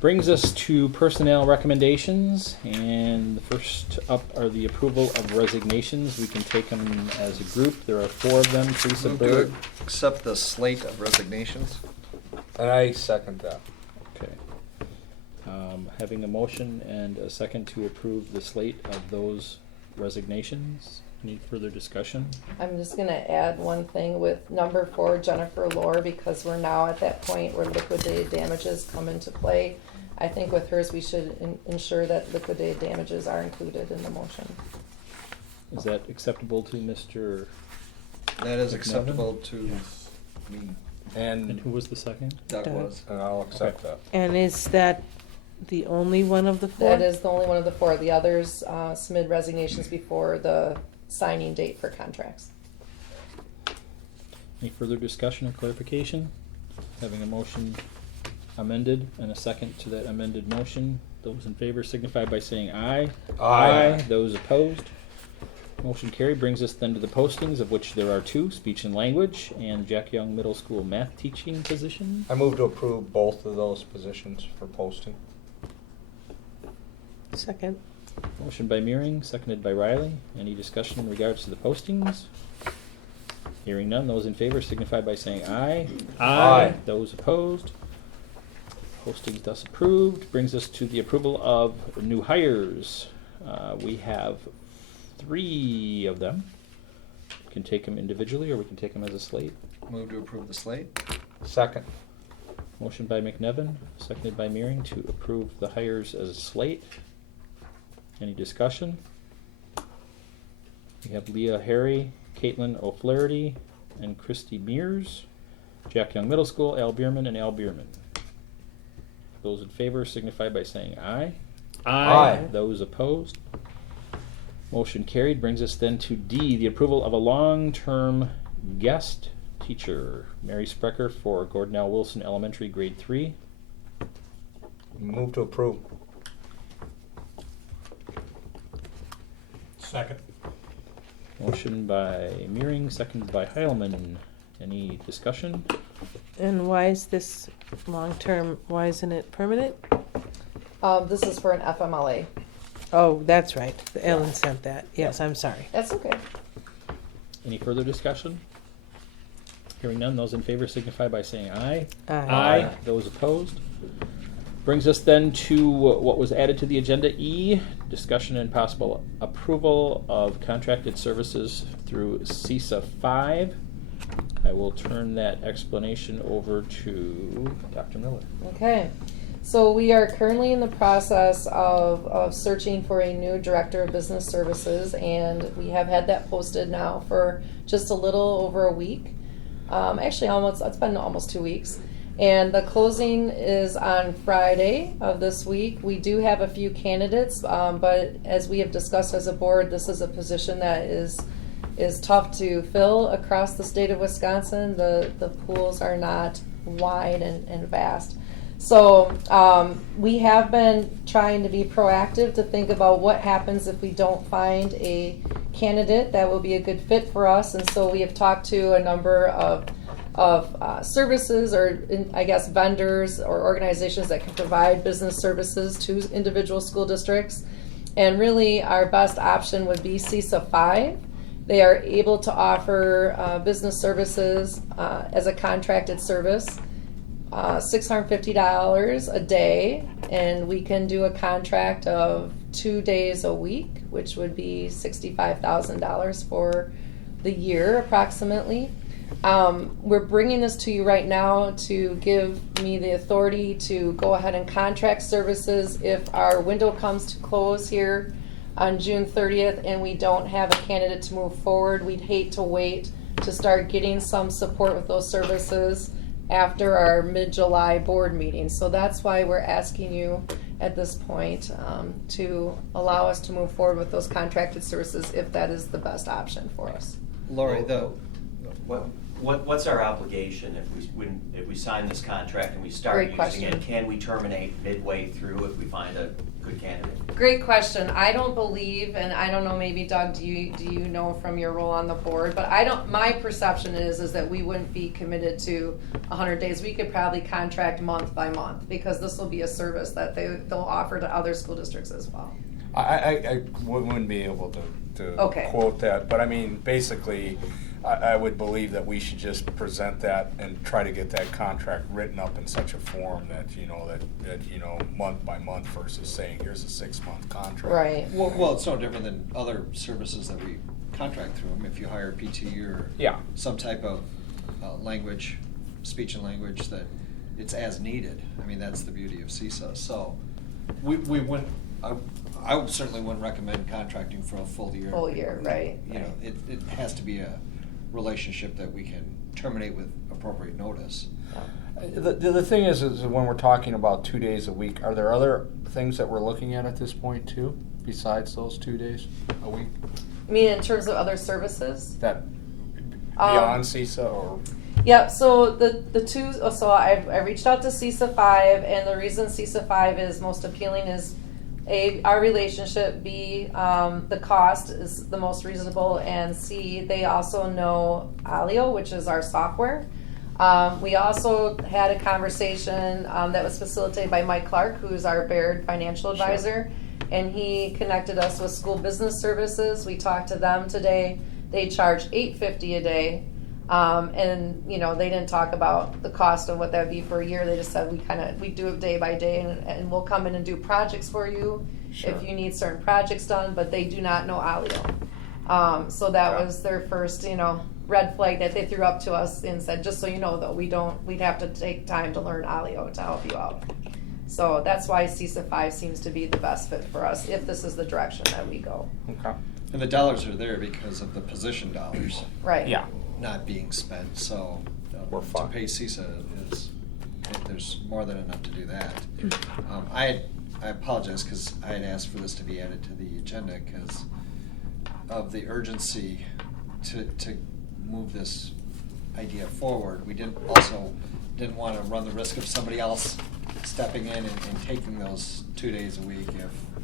Brings us to personnel recommendations, and the first up are the approval of resignations. We can take them as a group. There are 4 of them. Teresa Move to Bird. accept the slate of resignations. And I second that. Okay. Having a motion and a second to approve the slate of those resignations. Any further discussion? I'm just gonna add one thing with number 4, Jennifer Lohr, because we're now at that point where liquidated damages come into play. I think with hers, we should ensure that liquidated damages are included in the motion. Is that acceptable to Mr. That is McMenamin? acceptable to me. And And who was the second? Doug was. I'll accept that. And is that the only one of the 4? That is the only one of the 4. The others submit resignations before the signing date for contracts. Any further discussion or clarification? Having a motion amended and a second to that amended motion. Those in favor signify by saying aye. Aye. Those opposed. Motion carried. Brings us then to the postings, of which there are two, speech and language and Jack Young Middle School math teaching position. I move to approve both of those positions for posting. Second. Motion by Mearing, seconded by Riley. Any discussion in regards to the postings? Hearing none, those in favor signify by saying aye. Aye. Those opposed. Postings thus approved. Brings us to the approval of new hires. We have 3 of them. We can take them individually or we can take them as a slate. Move to approve the slate. Second. Motion by McNevin, seconded by Mearing to approve the hires as a slate. Any discussion? We have Leah Harry, Caitlin O'Flaherty, and Christy Mears. Jack Young Middle School, Al Bierman and Al Bierman. Those in favor signify by saying aye. Aye. Those opposed. Motion carried. Brings us then to D, the approval of a long-term guest teacher. Mary Sprecher for Gordon L. Wilson Elementary, grade 3. Move to approve. Second. Motion by Mearing, seconded by Heilman. Any discussion? And why is this long-term, why isn't it permanent? This is for an FMLA. Oh, that's right. Ellen sent that. Yes, I'm sorry. That's okay. Any further discussion? Hearing none, those in favor signify by saying aye. Aye. Those opposed. Brings us then to what was added to the agenda, E, discussion and possible approval of contracted services through CISA 5. I will turn that explanation over to Dr. Miller. Okay. So we are currently in the process of searching for a new director of business services, and we have had that posted now for just a little over a week. Actually, it's been almost 2 weeks. And the closing is on Friday of this week. We do have a few candidates, but as we have discussed as a board, this is a position that is tough to fill across the state of Wisconsin. The pools are not wide and vast. So we have been trying to be proactive to think about what happens if we don't find a candidate that will be a good fit for us. And so we have talked to a number of services or vendors or organizations that can provide business services to individual school districts. And really our best option would be CISA 5. They are able to offer business services as a contracted service, $650 a day, and we can do a contract of 2 days a week, which would be $65,000 for the year approximately. We're bringing this to you right now to give me the authority to go ahead and contract services if our window comes to close here on June 30th and we don't have a candidate to move forward. We'd hate to wait to start getting some support with those services after our mid-July board meeting. So that's why we're asking you at this point to allow us to move forward with those contracted services if that is the best option for us. Lori, What's our obligation if we sign this contract and we start Great using question. it? Can we terminate midway through if we find a good candidate? Great question. I don't believe, and I don't know, maybe Doug, do you know from your role on the board, but my perception is that we wouldn't be committed to 100 days. We could probably contract month by month because this will be a service that they'll offer to other school districts as well. I wouldn't be able to Okay. quote that, but I mean, basically, I would believe that we should just present that and try to get that contract written up in such a form that month by month versus saying here's a 6-month contract. Right. Well, it's no different than other services that we contract through them. If you hire PT or some type of language, speech and language, that it's as needed. I mean, that's the beauty of CISA. So we wouldn't. I certainly wouldn't recommend contracting for a full year. Full year, right. It has to be a relationship that we can terminate with appropriate notice. The thing is when we're talking about 2 days a week, are there other things that we're looking at this point too, besides those 2 days a week? I mean, in terms of other services? That beyond CISA or? Yep, so the two, so I reached out to CISA 5, and the reason CISA 5 is most appealing is A, our relationship, B, the cost is the most reasonable, and C, they also know Alio, which is our software. We also had a conversation that was facilitated by Mike Clark, who's our Baird financial advisor, and he connected us with School Business Services. We talked to them today. They charge $850 a day. And you know, they didn't talk about the cost of what that would be for a year. They just said we do it day by day, and we'll come in and do projects for you if you need certain projects done. But they do not know Alio, so that was their first, you know, red flag that they threw up to us and said, just so you know, though, we'd have to take time to learn Alio to help you out. So that's why CISA 5 seems to be the best fit for us if this is the direction that we go. Okay. And the dollars are there because of the position dollars. Right. Yeah. Not being spent, so We're to fine. pay CISA is, there's more than enough to do that. I apologize because I had asked for this to be added to the agenda because of the urgency to move this idea forward. We didn't want to run the risk of somebody else stepping in and taking those 2 days a week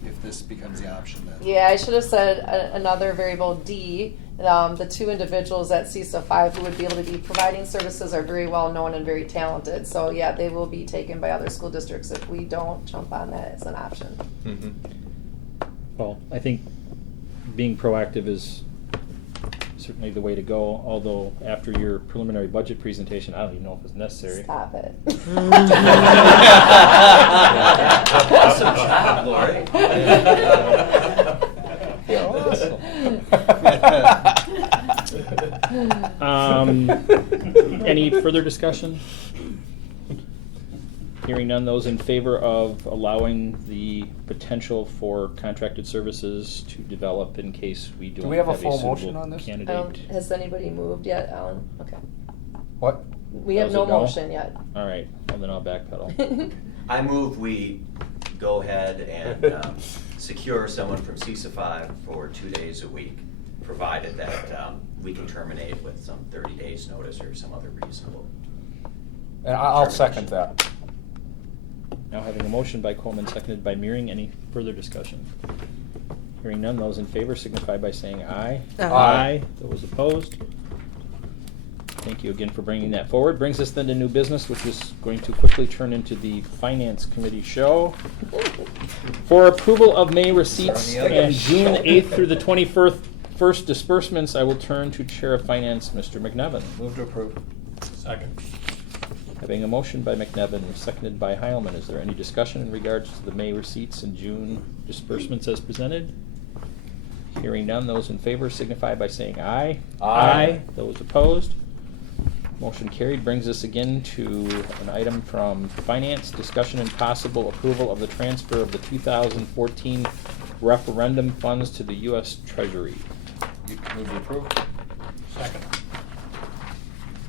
if this becomes the option then. Yeah, I should have said another variable D. The two individuals at CISA 5 who would be able to be providing services are very well known and very talented. So yeah, they will be taken by other school districts if we don't jump on that as an option. Mm-hmm. Well, I think being proactive is certainly the way to go, although after your preliminary budget presentation, I don't even know if it's necessary. Stop it. Awesome job, Lori. Any further discussion? Hearing none, those in favor of allowing the potential for contracted services to develop in case we don't Do we have a have full suitable motion on this? candidate. Has anybody moved yet, Alan? Okay. What? We have Does no it go? motion yet. All right, well then I'll backpedal. I move we go ahead and secure someone from CISA 5 for 2 days a week, provided that we can terminate with some 30 days notice or some other reasonable. And I'll second that. Now having a motion by Coleman, seconded by Meering, any further discussion? Hearing none, those in favor signify by saying aye. Aye. Those opposed? Thank you again for bringing that forward. Brings us then to new business, which is going to quickly turn into the Finance Committee show. For approval of May receipts and June 8th through the 21st disbursements, I will turn to Chair of Finance, Mr. McNevin. Move to approve. Second. Having a motion by McNevin, seconded by Heilman, is there any discussion in regards to the May receipts and June disbursements as presented? Hearing none, those in favor signify by saying aye. Aye. Those opposed? Motion carried. Brings us again to an item from Finance, discussion and possible approval of the transfer of the 2014 referendum funds to the U.S. Treasury. Move to approve. Second.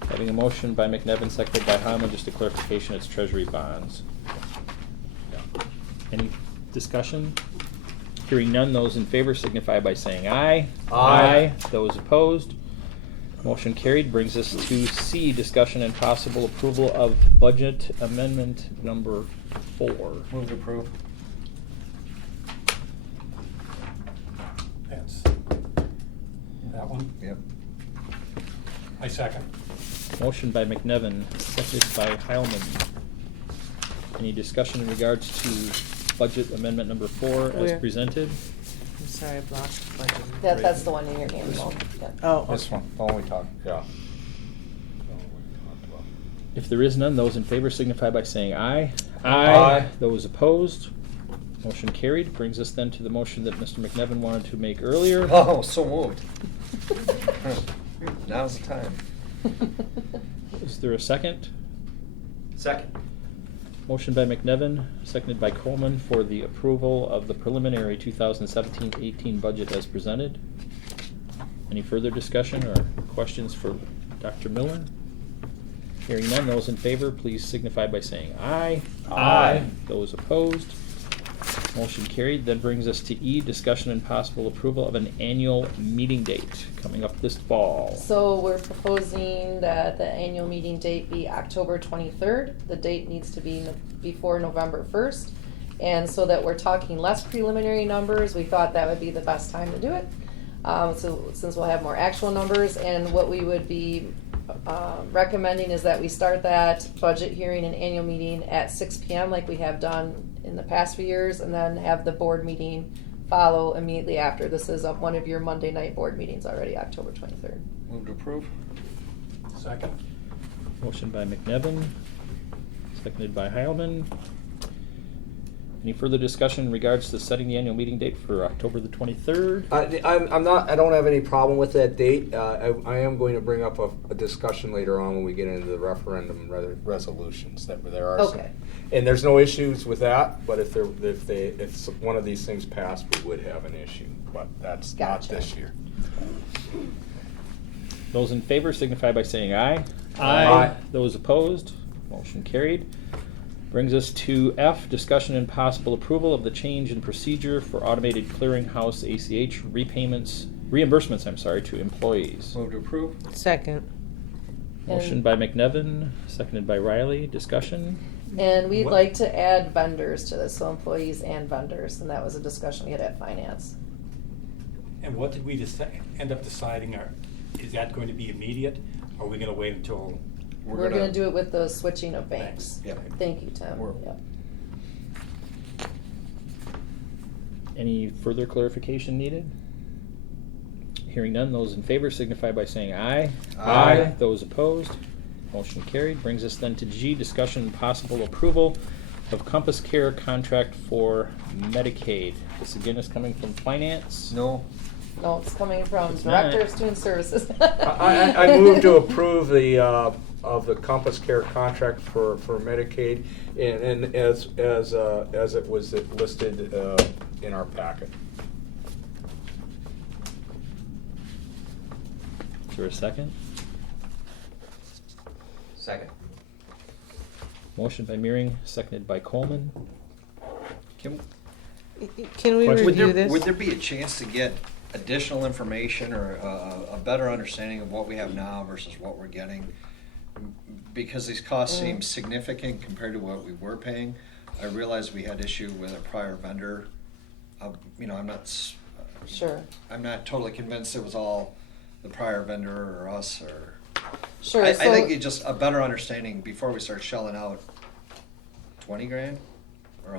Having a motion by McNevin, seconded by Heilman, just a clarification, it's Treasury bonds. Any discussion? Hearing none, those in favor signify by saying aye. Aye. Those opposed? Motion carried. Brings us to C, discussion and possible approval of budget amendment number 4. Move to approve. That's that one. Yep. I second. Motion by McNevin, seconded by Heilman. Any discussion in regards to budget amendment number 4 as Where? presented? I'm sorry, I've lost the budget. That's the one in your handle. Yeah. Oh, This one, the one we talked, yeah. If there is none, those in favor signify by saying aye. Aye. Those opposed? Motion carried. Brings us then to the motion that Mr. McNevin wanted to make earlier. Oh, so moved. Now's the time. Is there a second? Second. Motion by McNevin, seconded by Coleman for the approval of the preliminary 2017-18 budget as presented. Any further discussion or questions for Dr. Miller? Hearing none, those in favor, please signify by saying aye. Aye. Those opposed? Motion carried. That brings us to E, discussion and possible approval of an annual meeting date coming up this fall. So we're proposing that the annual meeting date be October 23rd. The date needs to be before November 1st. And so that we're talking less preliminary numbers, we thought that would be the best time to do it. So since we'll have more actual numbers, and what we would be recommending is that we start that budget hearing and annual meeting at 6 p.m. like we have done in the past few years, and then have the board meeting follow immediately after. This is one of your Monday night board meetings already, October 23rd. Move to approve. Second. Motion by McNevin, seconded by Heilman. Any further discussion in regards to setting the annual meeting date for October the 23rd? I don't have any problem with that date. I am going to bring up a discussion later on when we get into the referendum resolutions that there are some. Okay. And there's no issues with that, but if one of these things passed, we would have an issue. But that's not Gotcha. this year. Those in favor signify by saying aye. Aye. Those opposed, motion carried. Brings us to F, discussion and possible approval of the change in procedure for automated clearinghouse ACH reimbursements to employees. Move to approve. Second. Motion by McNevin, seconded by Riley. Discussion? And we'd What- like to add vendors to this, so employees and vendors, and that was a discussion we had at finance. And what did we end up deciding? Is that going to be immediate? Or are we going to wait until? We're gonna do it with the switching of banks. Yep. Thank you, Tim. We're- Yep. Any further clarification needed? Hearing none, those in favor signify by saying aye. Aye. Those opposed, motion carried. Brings us then to G, discussion and possible approval of Compass Care contract for Medicaid. This again is coming from finance. No. No, it's coming from It's not. Director of Student Services. I move to approve the Compass Care contract for Medicaid, and as it was listed in our packet. Is there a second? Second. Motion by Meering, seconded by Coleman. Can we Question? Would there be a chance to get additional information or a better understanding of what we have now versus what we're getting? Because these costs seem significant compared to what we were paying. I realize we had issue with a prior vendor. I'm not. Sure. I'm not totally convinced it was all the prior vendor or us or. Sure. I so- think it's just a better understanding before we start shelling out $20,000 or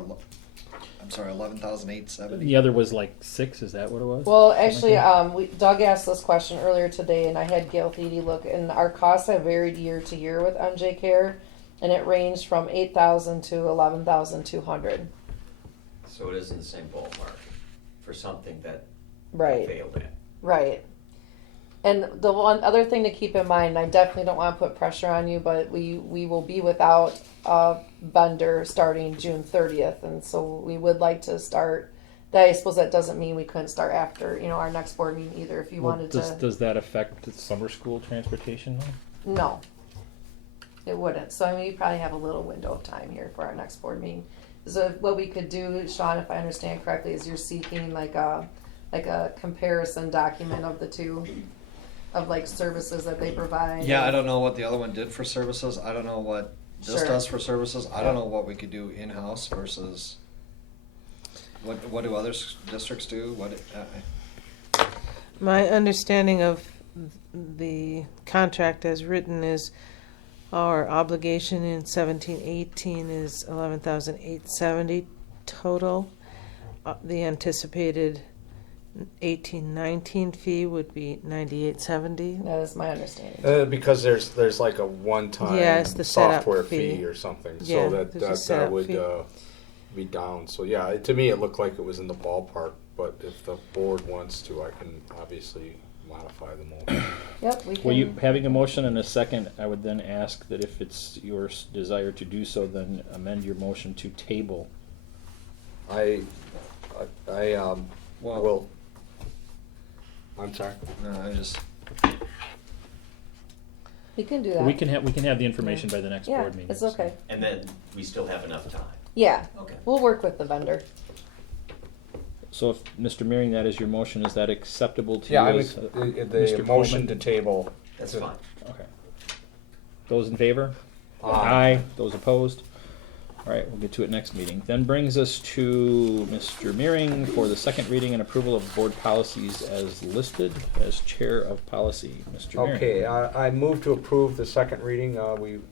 11,870. The other was like 6, is that what it was? Well, Something actually, like that? Doug asked this question earlier today, and I had Gail Thiede look, and our costs have varied year to year with MJ Care, and it ranged from $8,000 to $11,200. So it is in the same ballpark for something that Right. failed at. Right. And the one other thing to keep in mind, and I definitely don't want to put pressure on you, but we will be without a vendor starting June 30th, and so we would like to start. I suppose that doesn't mean we couldn't start after our next board meeting either. If you Well, wanted does, to. does that affect the summer school transportation though? No, it wouldn't. So we probably have a little window of time here for our next board meeting. So what we could do, Sean, if I understand correctly, is you're seeking like a comparison document of the two, of like services that they provide. Yeah, I don't know what the other one did for services. I don't know what this Sure. does for services. I don't know what we could do in-house versus what do other districts do? My understanding of the contract as written is our obligation in 17-18 is 11,870 total. The anticipated 18-19 fee would be 9870. That is my understanding. Because there's like a one-time Yeah, it's the setup software fee. fee or something, Yeah, so that there's a that setup would fee. be down. So yeah, to me it looked like it was in the ballpark. But if the board wants to, I can obviously modify the motion. Yep, we can. Well, you having a motion and a second, I would then ask that if it's your desire to do so, then amend your motion to table. Well, I'm sorry. No, I just. We can do that. We can have the information by the next Yeah, board meeting. it's okay. And then we still have enough time. Yeah. Okay. We'll work with the vendor. So if, Mr. Mearing, that is your motion, is that acceptable to Yeah, you? I as, would, the Mr. motion Coleman? to table. That's fine. Okay. Those in favor? Aye. Those opposed? All right, we'll get to it next meeting. Then brings us to Mr. Mearing for the second reading and approval of board policies as listed as chair of policy. Mr. Mearing. Okay, I move to approve the second reading,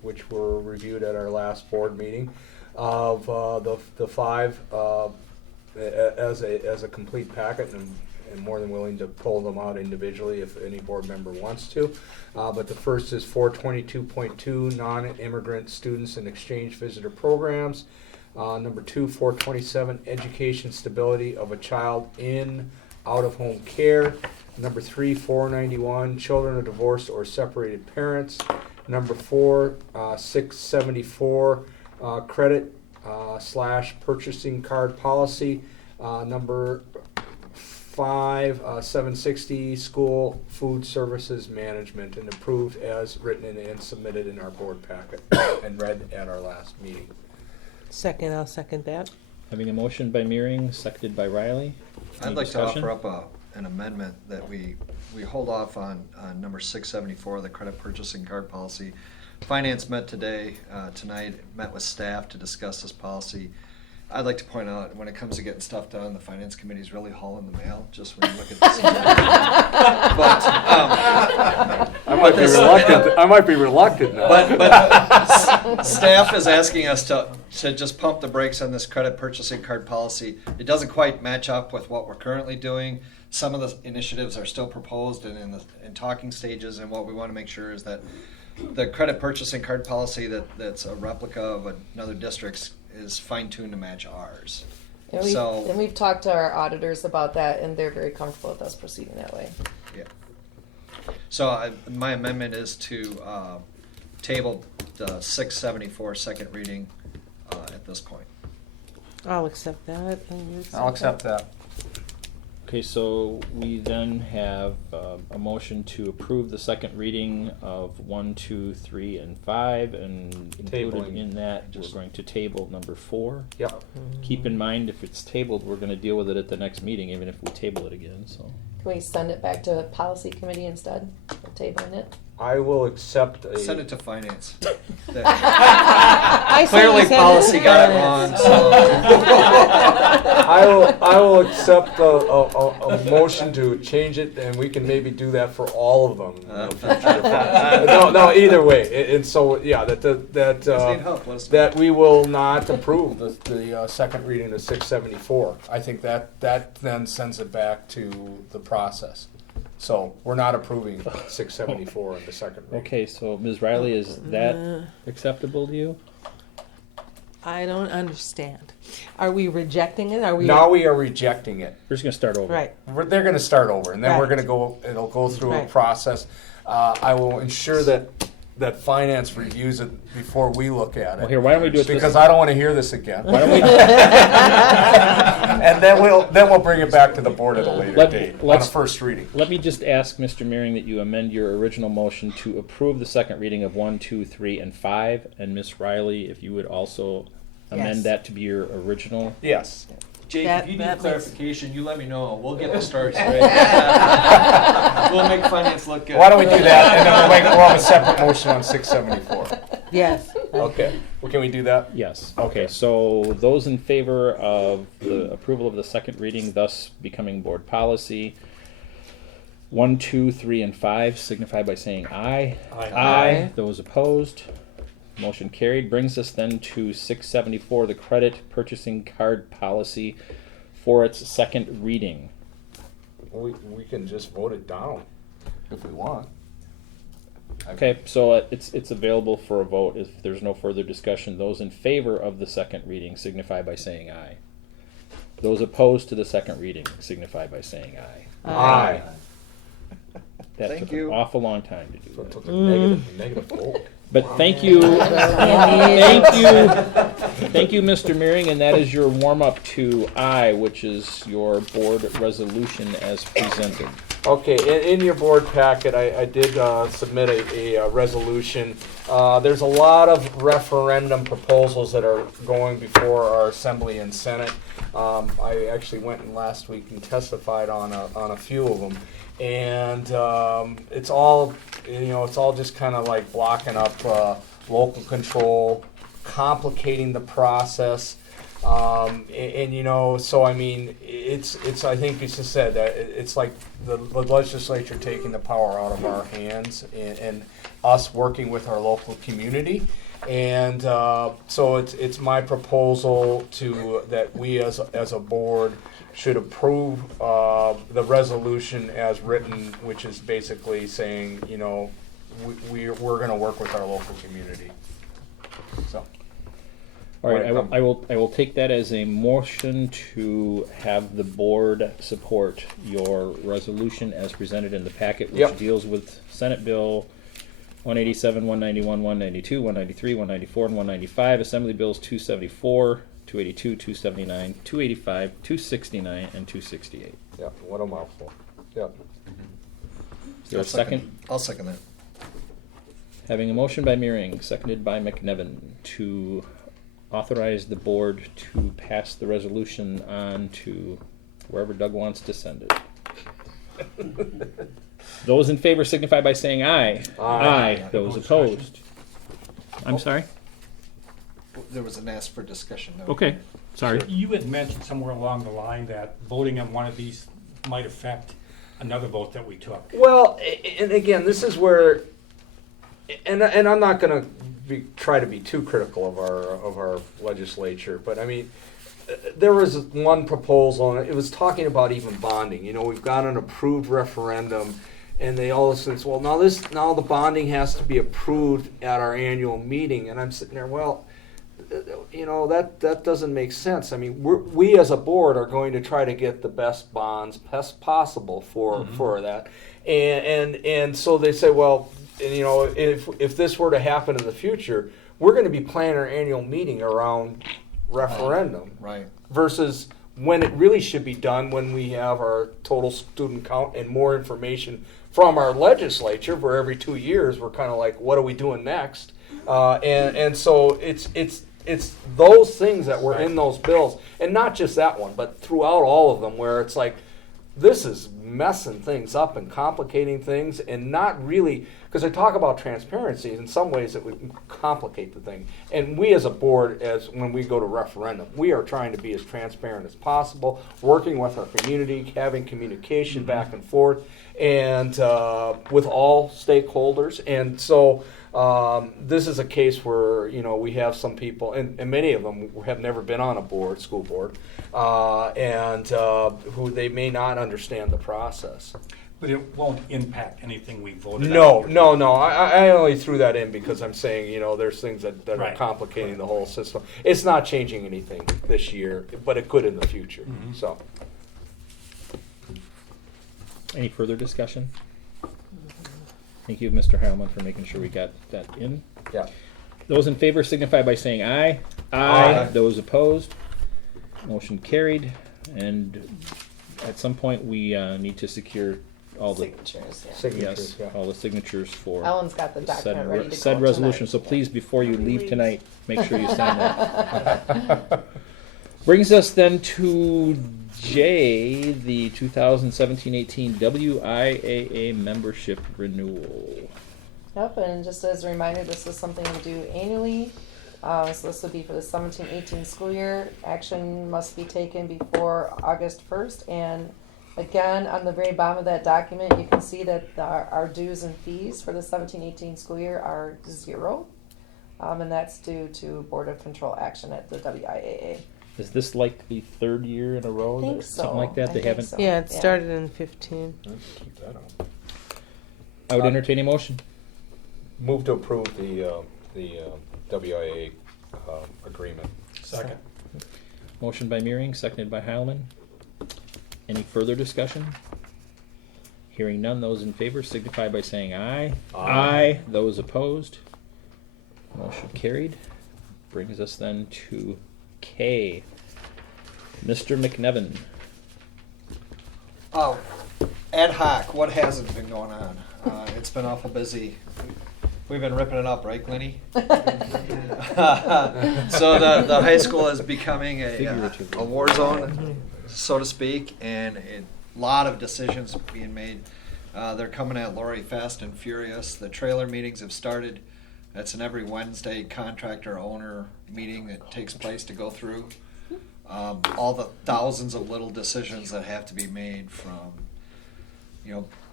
which were reviewed at our last board meeting, of the five as a complete packet, and more than willing to pull them out individually if any board member wants to. But the first is 422.2, non-immigrant students and exchange visitor programs. Number 2, 427, education stability of a child in out-of-home care. Number 3, 491, children of divorced or separated parents. Number 4, 674, credit / purchasing card policy. Number 5, 760, school food services management, and approved as written and submitted in our board packet and read at our last meeting. Second, I'll second that. Having a motion by Mearing, seconded by Riley. I'd Any like discussion? to offer up an amendment that we hold off on number 674, the credit purchasing card policy. Finance met tonight, met with staff to discuss this policy. I'd like to point out, when it comes to getting stuff done, the finance committee is really hauling the mail, just when you look at this. I might be reluctant now. But staff is asking us to just pump the brakes on this credit purchasing card policy. It doesn't quite match up with what we're currently doing. Some of the initiatives are still proposed and in talking stages, and what we want to make sure is that the credit purchasing card policy that's a replica of another district's is fine-tuned to match ours. And we've talked to our auditors about that, and they're very comfortable with us proceeding that way. Yeah. So my amendment is to table the 674 second reading at this point. I'll accept that. And you I'll accept that. Okay, so we then have a motion to approve the second reading of 1, 2, 3, and 5, and included Tabling. in that, we're going to table number 4. Yep. Keep in mind, if it's tabled, we're going to deal with it at the next meeting, even if we table it again, so. Can we send it back to policy committee instead of tabling it? I will accept a. Send it to finance. I Clearly, send it policy to got it finance. wrong. So. I will accept a motion to change it, and we can maybe do that for all of them. In the future. No, either way, and so yeah, Guys need help, let us know. that we will not approve the second reading of 674. I think that then sends it back to the process. So we're not approving 674 in the second reading. Okay, so Ms. Riley, is that acceptable to you? I don't understand. Are we rejecting it? Are we? Now we are rejecting it. We're just going to start over. Right. They're going to start over, and then we're Right. going to go. It'll go through a Right. process. I will ensure that finance reviews it before we look at it. Well, here, why don't we do it this Because way? I don't want to hear this again. Why don't we? And then we'll bring it back to the board at a later date on a let's- first reading. Let me just ask Mr. Mearing that you amend your original motion to approve the second reading of 1, 2, 3, and 5, and Ms. Riley, if you would also amend Yes. that to be your original. Yes. Jake, That- if you need that makes- clarification, you let me know. We'll get the start straight. We'll make finance look good. Why don't we do that, and then we'll have a separate motion on 674. Yes. Okay. Well, can we do that? Yes. Okay, so those in favor of the approval of the second reading, thus becoming board policy, 1, 2, 3, and 5 signify by saying aye. Aye. Those opposed, motion carried. Brings us then to 674, the credit purchasing card policy for its second reading. We can just vote it down if we want. Okay, so it's available for a vote. If there's no further discussion, those in favor of the second reading signify by saying aye. Those opposed to the second reading signify by saying aye. Aye. That Thank took you. an awful long time to do So it that. took a negative vote. But thank you, thank you, Mr. Mearing, and that is your warm-up to I, which is your board resolution as presented. Okay, in your board packet, I did submit a resolution. There's a lot of referendum proposals that are going before our Assembly and Senate. I actually went in last week and testified on a few of them. And it's all just kind of like blocking up local control, complicating the process. So I mean, it's I think it's just said that it's like the legislature taking the power out of our hands and us working with our local community. And so it's my proposal that we as a board should approve the resolution as written, which is basically saying, we're going to work with our local community. So. All right, I will take that as a motion to have the board support your resolution as presented in the packet, which deals with Senate Bill 187, 191, 192, 193, 194, and 195, Assembly Bills 274, 282, 279, 285, 269, and 268. Yeah, what a mouthful. Yeah. Is there a second? I'll second that. Having a motion by Meering, seconded by McNevin, to authorize the board to pass the resolution on to wherever Doug wants to send it. Those in favor signify by saying aye. Aye. Those opposed. I'm sorry? There was an ask for discussion. Though. Okay. Sorry. You had mentioned somewhere along the line that voting on one of these might affect another vote that we took. Well, and again, this is where, and I'm not going to try to be too critical of our legislature, but I mean, there was one proposal, and it was talking about even bonding. We've got an approved referendum, and they all said, well, now the bonding has to be approved at our annual meeting, and I'm sitting there, well, that doesn't make sense. I mean, we as a board are going to try to get the best bonds possible for that, and so they say, well, if this were to happen in the future, we're going to be planning our annual meeting around referendum, right? Versus when it really should be done when we have our total student count and more information from our legislature. For every 2 years, we're kind of like, what are we doing next? And so it's those things that were in those bills, and not just that one, but throughout all of them, where it's like, this is messing things up and complicating things, and not really, because I talk about transparency, in some ways it would complicate the thing. And we as a board, when we go to referendum, we are trying to be as transparent as possible, working with our community, having communication back and forth, and with all stakeholders. And so this is a case where we have some people, and many of them have never been on a school board, and who they may not understand the process. But it won't impact anything we voted on. No. I only threw that in because I'm saying, there's things that are complicating the whole system. It's not changing anything this year, but it could in the future. Mm-hmm. So. Any further discussion? Thank you, Mr. Heilman, for making sure we got that in. Yeah. Those in favor signify by saying aye. Aye. Those opposed. Motion carried. And at some point, we need to secure all the signatures. all the signatures for Ellen's got the document ready to go resolution. tonight. So please, before you leave tonight, make sure you sign that. Brings us then to J, the 2017-18 WIAA membership renewal. Yep, and just as a reminder, this is something we do annually. So this would be for the 17-18 school year. Action must be taken before August 1st. And again, on the very bottom of that document, you can see that our dues and fees for the 17-18 school year are 0. And that's due to Board of Control action at the WIAA. Is this like the third year in a row? I think or something so. like that? I They think haven't. so. Yeah, it started in 15. I would entertain a motion. Move to approve the WIA agreement. Second. Motion by Meering, seconded by Heilman. Any further discussion? Hearing none, those in favor signify by saying aye. Aye. Those opposed. Motion carried. Brings us then to K. Mr. McNevin. Ad hoc, what hasn't been going on? It's been awful busy. We've been ripping it up, right, Glennie? So the high school is becoming a war zone, so to speak, and a lot of decisions being made. They're coming at Lori fast and furious. The trailer meetings have started. That's an every Wednesday contractor owner meeting that takes place to go through all the thousands of little decisions that have to be made, from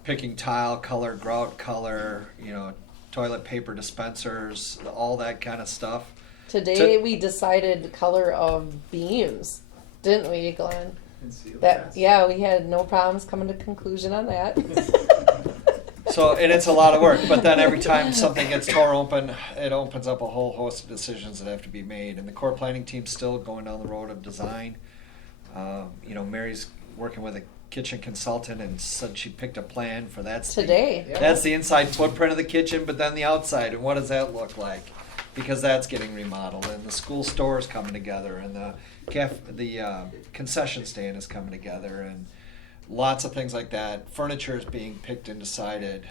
picking tile color, grout color, toilet paper dispensers, all that kind of stuff. Today we decided the color of beams, didn't we, Glenn? Yeah, we had no problems coming to conclusion on that. So, and it's a lot of work, but then every time something gets tore open, it opens up a whole host of decisions that have to be made. And the core planning team's still going down the road of design. Mary's working with a kitchen consultant and said she picked a plan for that. Today. That's the inside footprint of the kitchen, but then the outside, and what does that look like? Because that's getting remodeled, and the school store is coming together, and the concession stand is coming together, and lots of things like that. Furniture is being picked and decided.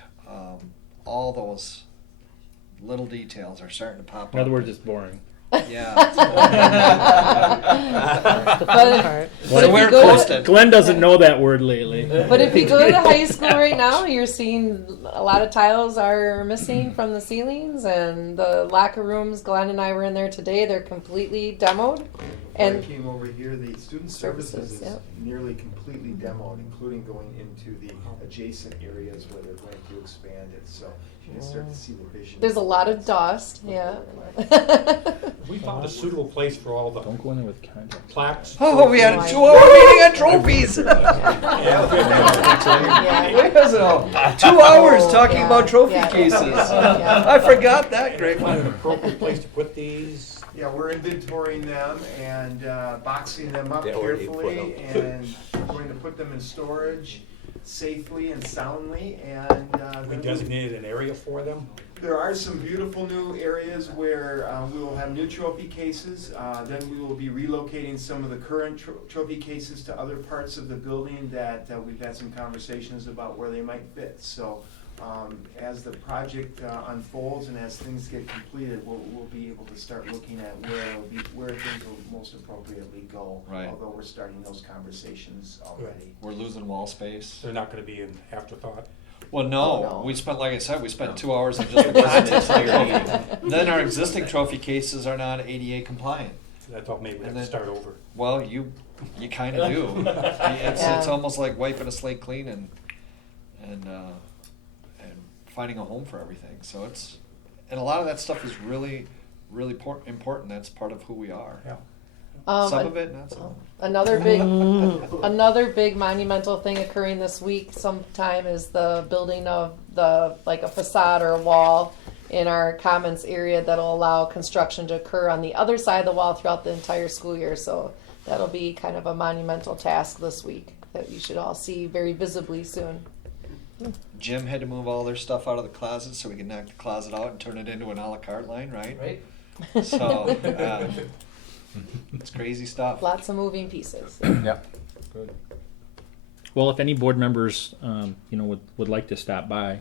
All those little details are starting to pop up. In other words, it's boring. Yeah. The fun part. So we're posted. Glenn doesn't know that word lately. But if you go to the high school right now, you're seeing a lot of tiles are missing from the ceilings, and the locker rooms. Glenn and I were in there today. They're completely demoed. And And came over here, the student services is yep. nearly completely demoed, including going into the adjacent areas where they're going to expand it. So you can start to see the vision. there's a lot of dust. Yeah. We found a suitable place for all the Don't go in there with context. plaques. Oh, we had a 2-hour meeting on trophies. Yeah. Wait a minute. 2 hours talking Yeah. about trophy Yeah. cases. Yeah. I forgot that, Greg. Find an appropriate place to put these. Yeah, we're inventorying them and boxing them up They already carefully put and going to put them in storage safely and soundly. And We then designated an area for them. there are some beautiful new areas where we will have new trophy cases. Then we will be relocating some of the current trophy cases to other parts of the building that we've had some conversations about where they might fit. So as the project unfolds and as things get completed, we'll be able to start looking at where things will most appropriately go. Right. Although we're starting those conversations already. We're losing wall space. They're not going to be an afterthought. Well, Oh, no. no. We spent, like I said, 2 hours on just the contents of the trophy. Then our existing trophy cases are not ADA compliant. I thought maybe we'd have to start over. Well, you kind of do. It's Yeah. almost like wiping a slate clean and finding a home for everything. So and a lot of that stuff is really, really important. That's part of who we are. Yeah. Some of it, not some. Another big monumental thing occurring this week sometime is the building of like a facade or a wall in our commons area that'll allow construction to occur on the other side of the wall throughout the entire school year. So that'll be kind of a monumental task this week that you should all see very visibly soon. Jim had to move all their stuff out of the closet so we could knock the closet out and turn it into an a la carte line, right? Right. So it's crazy stuff. Lots of moving pieces. Yep. Good. Well, if any board members, would like to stop by,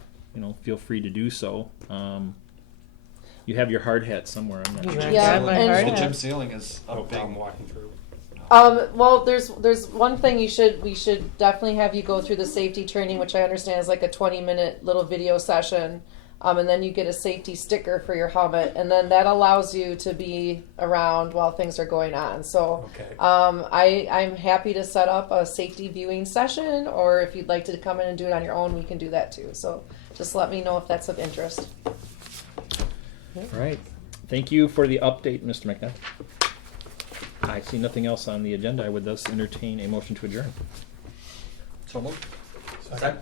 feel free to do so. You have your hard hat somewhere. I'm not sure. Yeah, The and gym ceiling is No up big. problem walking through. well, there's one thing we should definitely have you go through the safety training, which I understand is like a 20-minute little video session, and then you get a safety sticker for your helmet, and then that allows you to be around while things are going on. So, Okay. I'm happy to set up a safety viewing session, or if you'd like to come in and do it on your own, we can do that too. So, just let me know if that's of interest. All right. Thank you for the update, Mr. McNutt. I see nothing else on the agenda. I would thus entertain a motion to adjourn. So moved. Second.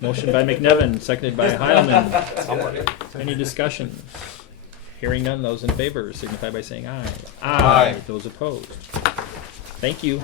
Motion by McNevin, seconded by Heilman. Any discussion? Hearing none, those in favor signify by saying aye. Aye. Those opposed. Thank you.